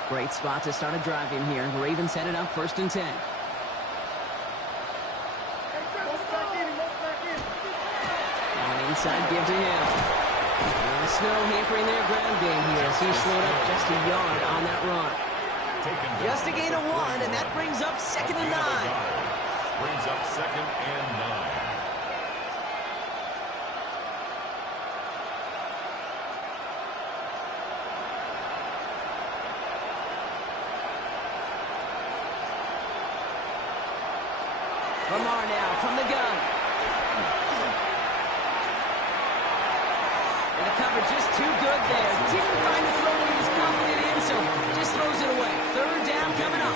Great spot to start a drive in here. Ravens headed up 1st and 10. Now an inside give to him. And the snow hampering their ground game here as he slowed up just a yard on that run. Just a gain of 1, and that brings up 2nd and 9. Brings up 2nd and 9. Lamar now from the gun. And the cover just too good there. Didn't find the throw that he was confident in, so just throws it away. 3rd down coming up.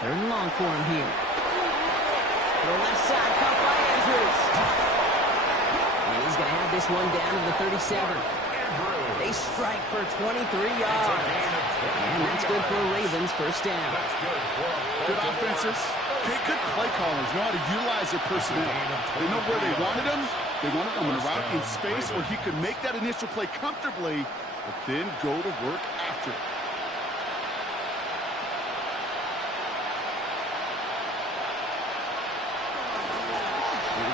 Third and long for him here. The left side, caught by Andrews. And he's going to have this one down to the 37. They strike for 23 yards. And that's good for the Ravens' 1st down. Good offenses. Good play callers know how to utilize their personnel. They know where they wanted them. They wanted them in a route in space where he could make that initial play comfortably, but then go to work after it.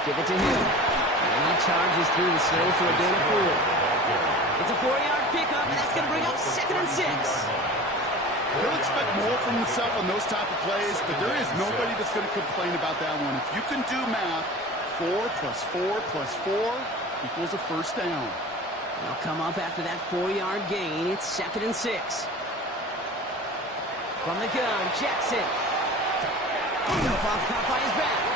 Give it to him. And he charges through the snow for a gain of 4. It's a 4-yard pickup, and that's going to bring up 2nd and 6. He'll expect more from himself on those type of plays, but there is nobody that's going to complain about that one. If you can do math, 4 plus 4 plus 4 equals a 1st down. They'll come up after that 4-yard gain. It's 2nd and 6. From the gun, Jackson. Jump off, caught by his back.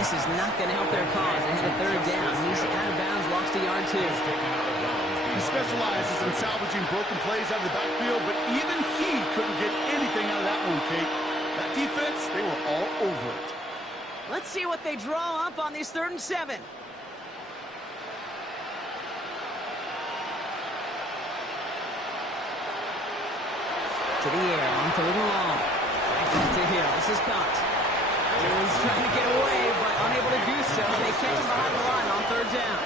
This is not going to help their cause. They had a 3rd down. He's out of bounds, lost a yard too. He specializes in salvaging broken plays out of the backfield, but even he couldn't get anything out of that one, Kate. That defense, they were all over it. Let's see what they draw up on this 3rd and 7. To the air on 3rd and long. Back to Hill. This is caught. He's trying to get away, but unable to do so. They catch him behind the line on 3rd down.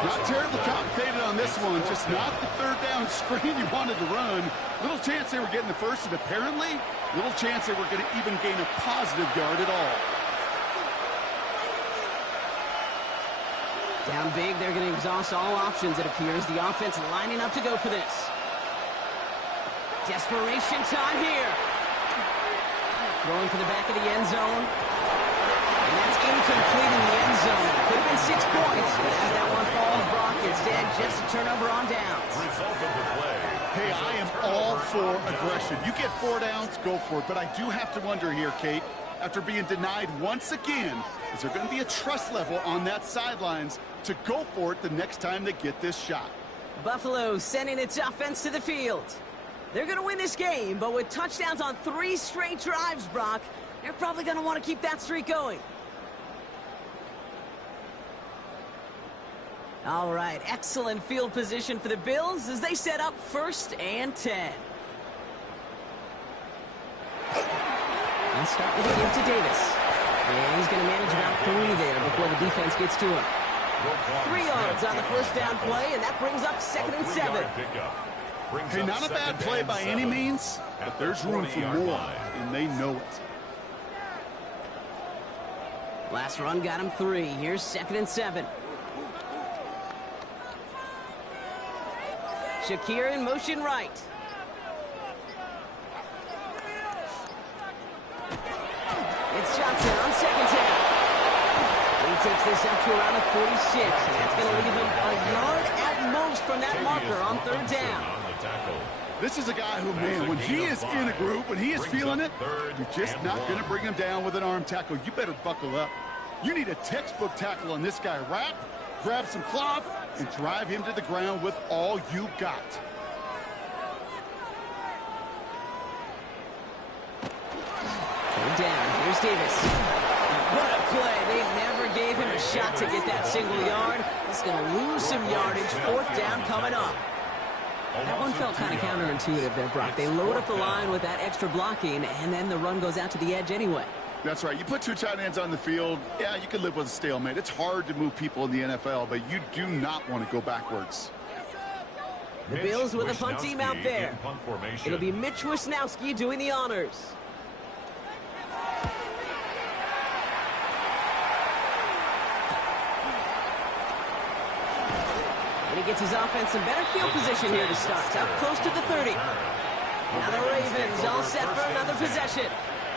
Not terribly complicated on this one. Just not the 3rd down screen you wanted to run. Little chance they were getting the 1st, and apparently, little chance they were going to even gain a positive yard at all. Down big, they're going to exhaust all options, it appears. The offense lining up to go for this. Desperation time here. Throwing for the back of the end zone. And that's incomplete in the end zone. Could have been 6 points, but as that one falls, Brock, instead just a turnover on downs. Result of the play. Hey, I am all for aggression. You get 4 downs, go for it. But I do have to wonder here, Kate, after being denied once again, is there going to be a trust level on that sidelines to go for it the next time they get this shot? Buffalo sending its offense to the field. They're going to win this game, but with touchdowns on 3 straight drives, Brock, they're probably going to want to keep that streak going. All right, excellent field position for the Bills as they set up 1st and 10. And start with a give to Davis. And he's going to manage about 3 there before the defense gets to him. 3 yards on the 1st down play, and that brings up 2nd and 7. Hey, not a bad play by any means, but there's room for more, and they know it. Last run got him 3. Here's 2nd and 7. Shakir in motion right. It's Johnson on 2nd down. He takes this up to around the 46, and that's going to leave him a yard at most from that marker on 3rd down. This is a guy who, man, when he is in a groove, when he is feeling it, you're just not going to bring him down with an arm tackle. You better buckle up. You need a textbook tackle on this guy. Wrap, grab some cloth, and drive him to the ground with all you got. Down. Here's Davis. What a play. They never gave him a shot to get that single yard. He's going to lose some yardage. Fourth down coming up. That one felt kind of counterintuitive there, Brock. They load up the line with that extra blocking, and then the run goes out to the edge anyway. That's right. You put two tight ends on the field, yeah, you can live with a stalemate. It's hard to move people in the NFL, but you do not want to go backwards. The Bills with a punt team out there. It'll be Mitch Wisnowski doing the honors. And he gets his offense in better field position here to start. Up close to the 30. Now the Ravens all set for another possession.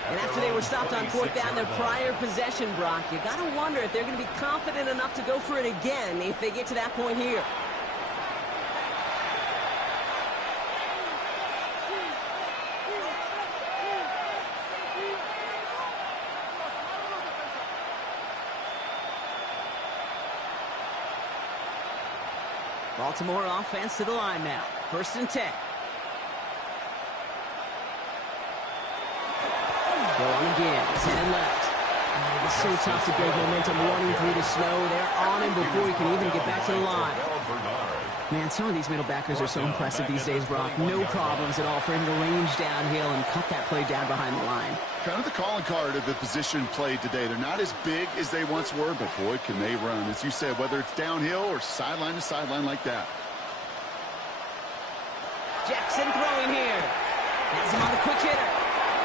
And after they were stopped on fourth down their prior possession, Brock, you got to wonder if they're going to be confident enough to go for it again if they get to that point here. Baltimore offense to the line now. 1st and 10. Go on again. He's headed left. Man, it is so tough to build momentum running through the snow. They're on him before he can even get back to the line. Man, some of these middle backers are so impressive these days, Brock. No problems at all for him to range downhill and cut that play down behind the line. Kind of the calling card of the position played today. They're not as big as they once were, but boy, can they run. As you said, whether it's downhill or sideline to sideline like that. Jackson throwing here. Has him on the quick hitter.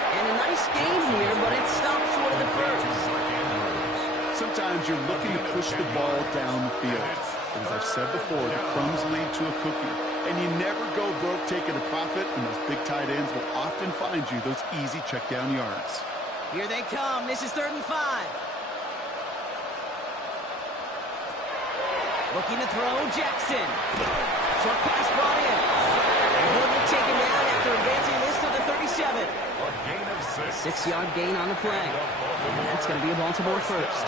And a nice game here, but it stopped short of the first. Sometimes you're looking to push the ball down the field. But as I've said before, the crumbs lead to a cookie. And you never go broke taking a profit, and those big tight ends will often find you those easy check down yards. Here they come. This is 3rd and 5. Looking to throw, Jackson. Short pass brought in. And he'll be taken down after advancing this to the 37. A gain of 6. 6-yard gain on the play. And that's going to be a Baltimore first.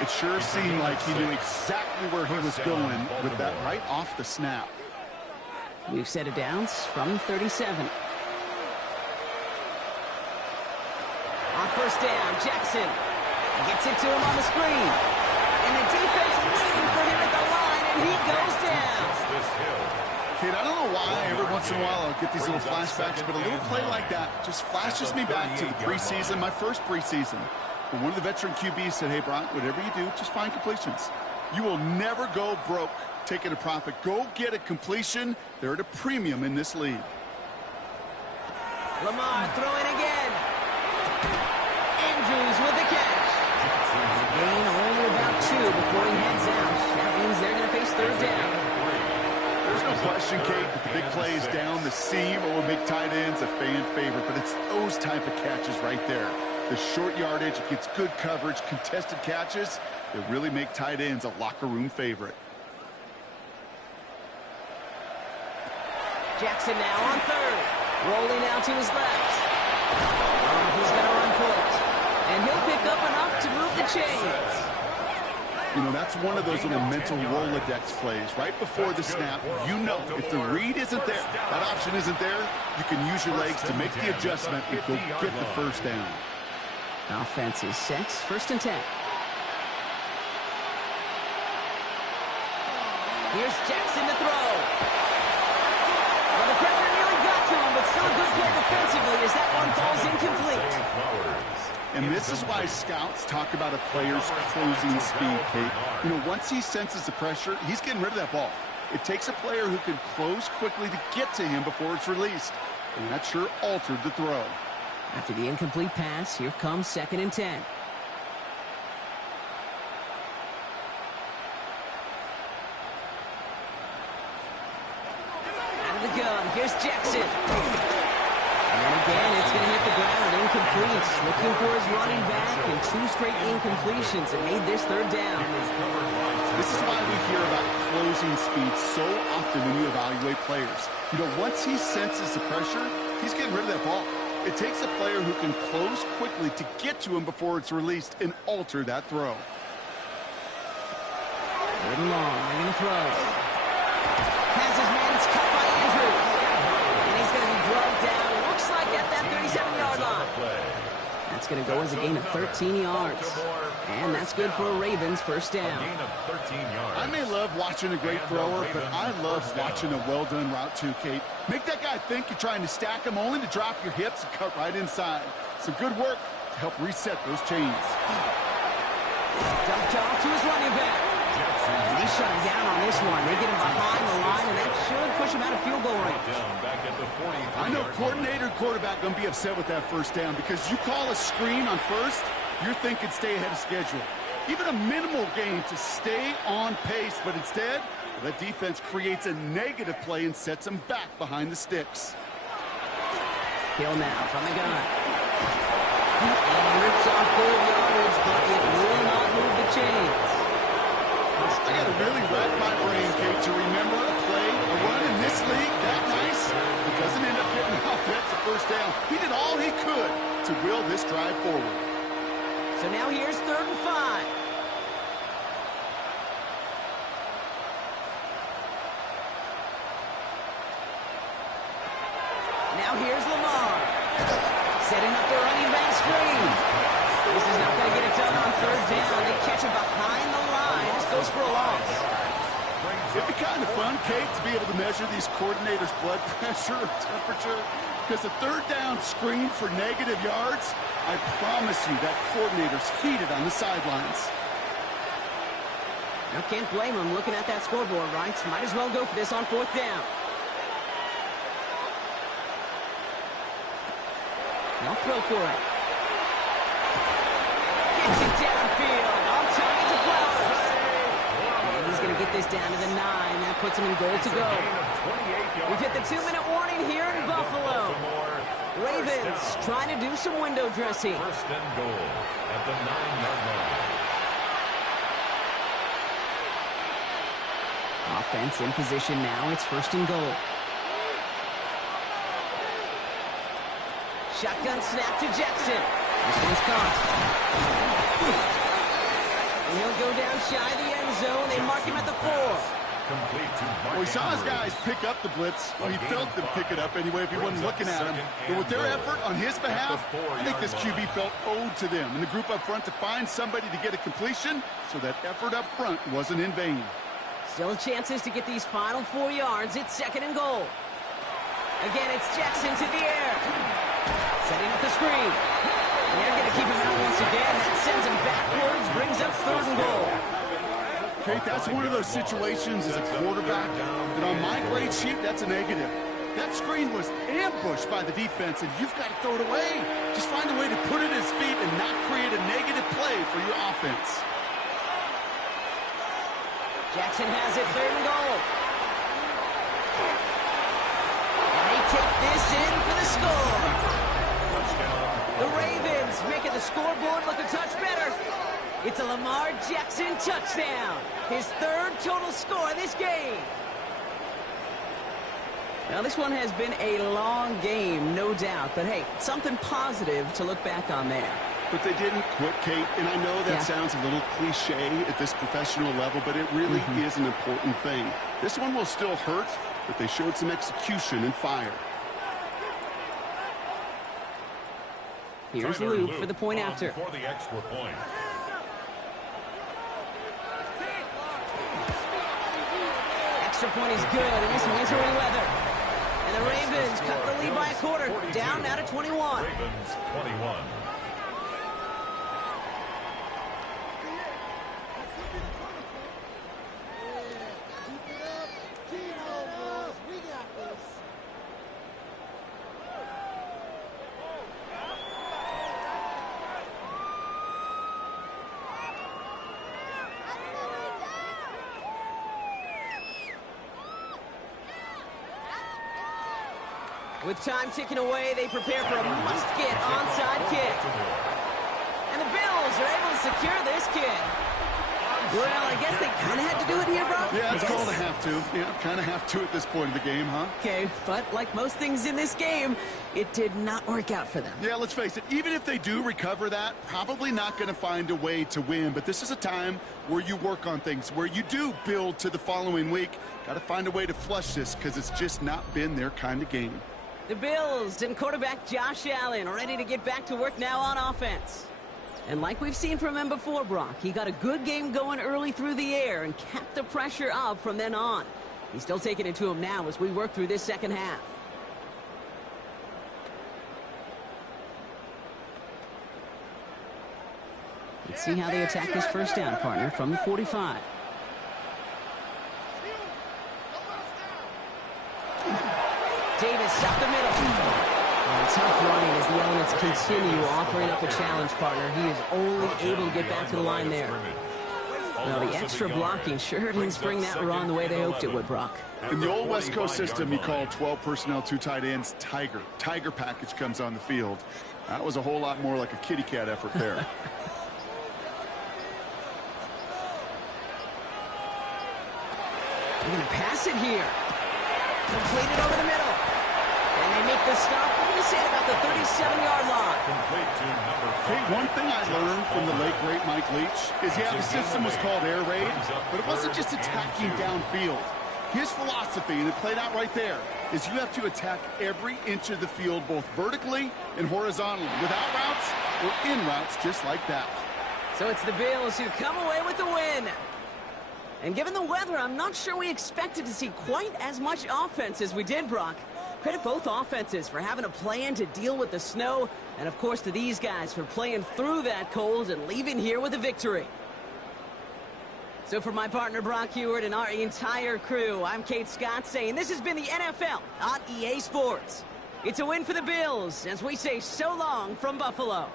It sure seemed like he knew exactly where he was going with that right off the snap. We've set it down from 37. On 1st down, Jackson gets it to him on the screen. And the defense waiting for him at the line, and he goes down. Kid, I don't know why every once in a while I'll get these little flashbacks, but a little play like that just flashes me back to the preseason, my first preseason. When one of the veteran QBs said, hey, Brock, whatever you do, just find completions. You will never go broke taking a profit. Go get a completion. They're at a premium in this league. Lamar throwing again. Andrews with the catch. The gain only about 2 before he heads out. That means they're going to face 3rd down. There's no question, Kate, that the big plays down the seam or make tight ends a fan favorite, but it's those type of catches right there. The short yardage, it gets good coverage, contested catches that really make tight ends a locker room favorite. Jackson now on 3rd. Rolling out to his left. He's going to run for it. And he'll pick up enough to move the chains. You know, that's one of those little mental Rolodex plays. Right before the snap, you know if the read isn't there, that option isn't there, you can use your legs to make the adjustment and go get the 1st down. Offense is set. 1st and 10. Here's Jackson to throw. Well, the pressure nearly got to him, but still a good play defensively as that one falls incomplete. And this is why scouts talk about a player's closing speed, Kate. You know, once he senses the pressure, he's getting rid of that ball. It takes a player who can close quickly to get to him before it's released. And that sure altered the throw. After the incomplete pass, here comes 2nd and 10. Out of the gun, here's Jackson. And again, it's going to hit the ground incomplete. Saints looking for his running back and 2 straight incompletions and made this 3rd down. This is why we hear about closing speed so often when you evaluate players. You know, once he senses the pressure, he's getting rid of that ball. It takes a player who can close quickly to get to him before it's released and alter that throw. 3rd and long, they're going to throw. Has his man, it's cut by Andrews. And he's going to be drugged down, looks like at that 37-yard line. That's going to go as a gain of 13 yards. And that's good for a Ravens 1st down. I may love watching a great thrower, but I love watching a well-done route too, Kate. Make that guy think you're trying to stack him only to drop your hips and cut right inside. Some good work to help reset those chains. Dumped off to his running back. And they shut him down on this one. They get him behind the line, and that should push him out of field goal range. I know coordinator and quarterback going to be upset with that 1st down because you call a screen on 1st, you're thinking stay ahead of schedule. Even a minimal gain to stay on pace, but instead, that defense creates a negative play and sets them back behind the sticks. Hill now from the gun. And rips off good yardage, but it will not move the chains. I got to really rack my brain, Kate, to remember a play, a run in this league that nice. It doesn't end up getting offense a 1st down. He did all he could to will this drive forward. So now here's 3rd and 5. Now here's Lamar. Setting up the running back screen. This is not going to get it done on 3rd down. They catch him behind the line. This goes for a loss. It'd be kind of fun, Kate, to be able to measure these coordinators' blood pressure or temperature. Because the 3rd down screen for negative yards, I promise you that coordinator's heated on the sidelines. I can't blame him looking at that scoreboard, right? Might as well go for this on 4th down. They'll throw for it. Gets it downfield. On target to Flowers. And he's going to get this down to the 9. That puts him in goal to go. We've hit the 2-minute warning here in Buffalo. Ravens trying to do some window dressing. 1st and goal at the 9-yard line. Offense in position now. It's 1st and goal. Shotgun snap to Jackson. This one's caught. And he'll go down shy of the end zone. They mark him at the 4. Well, he saw his guys pick up the blitz. Well, he felt them pick it up anyway if he wasn't looking at him. But with their effort on his behalf, I think this QB felt owed to them and the group up front to find somebody to get a completion, so that effort up front wasn't in vain. Still chances to get these final 4 yards. It's 2nd and goal. Again, it's Jackson to the air. Setting up the screen. And they're going to keep him out once again. That sends him backwards, brings up 3rd and goal. Kate, that's one of those situations as a quarterback that on my grade sheet, that's a negative. That screen was ambushed by the defense, and you've got to throw it away. Just find a way to put it at his feet and not create a negative play for your offense. Jackson has it, 3rd and goal. And they take this in for the score. The Ravens making the scoreboard look a touch better. It's a Lamar Jackson touchdown. His 3rd total score this game. Now, this one has been a long game, no doubt. But, hey, something positive to look back on there. But they didn't quit, Kate, and I know that sounds a little cliche at this professional level, but it really is an important thing. This one will still hurt, but they showed some execution and fire. Here's Luke for the point after. For the extra point. Extra point is good in this wintry weather. And the Ravens cut the lead by a quarter, down now to 21. Ravens 21. With time ticking away, they prepare for a must-get onside kick. And the Bills are able to secure this kick. Well, I guess they kind of had to do it here, Brock. Yeah, it's called a have to. Yeah, kind of have to at this point of the game, huh? Okay, but like most things in this game, it did not work out for them. Yeah, let's face it. Even if they do recover that, probably not going to find a way to win. But this is a time where you work on things, where you do build to the following week. Got to find a way to flush this because it's just not been their kind of game. The Bills and quarterback Josh Allen are ready to get back to work now on offense. And like we've seen from him before, Brock, he got a good game going early through the air and kept the pressure up from then on. He's still taking it to him now as we work through this second half. Let's see how they attack this first down, partner, from the 45. Davis up the middle. And tough running as the elements continue offering up a challenge, partner. He is only able to get back to the line there. Well, the extra blocking sure didn't spring that run the way they hoped it would, Brock. In the old West Coast system, you call 12 personnel, 2 tight ends, Tiger. Tiger package comes on the field. That was a whole lot more like a kitty cat effort there. They're going to pass it here. Completed over the middle. And they make the stop. We're going to say it about the 37-yard line. Hey, one thing I learned from the late, great Mike Leach is, yeah, the system was called air raid, but it wasn't just attacking downfield. His philosophy, and it played out right there, is you have to attack every inch of the field, both vertically and horizontally, without routes or in routes, just like that. So it's the Bills who come away with the win. And given the weather, I'm not sure we expected to see quite as much offense as we did, Brock. Credit both offenses for having a plan to deal with the snow, and of course to these guys for playing through that cold and leaving here with a victory. So for my partner Brock Heward and our entire crew, I'm Kate Scott saying this has been the NFL on EA Sports. It's a win for the Bills as we say so long from Buffalo.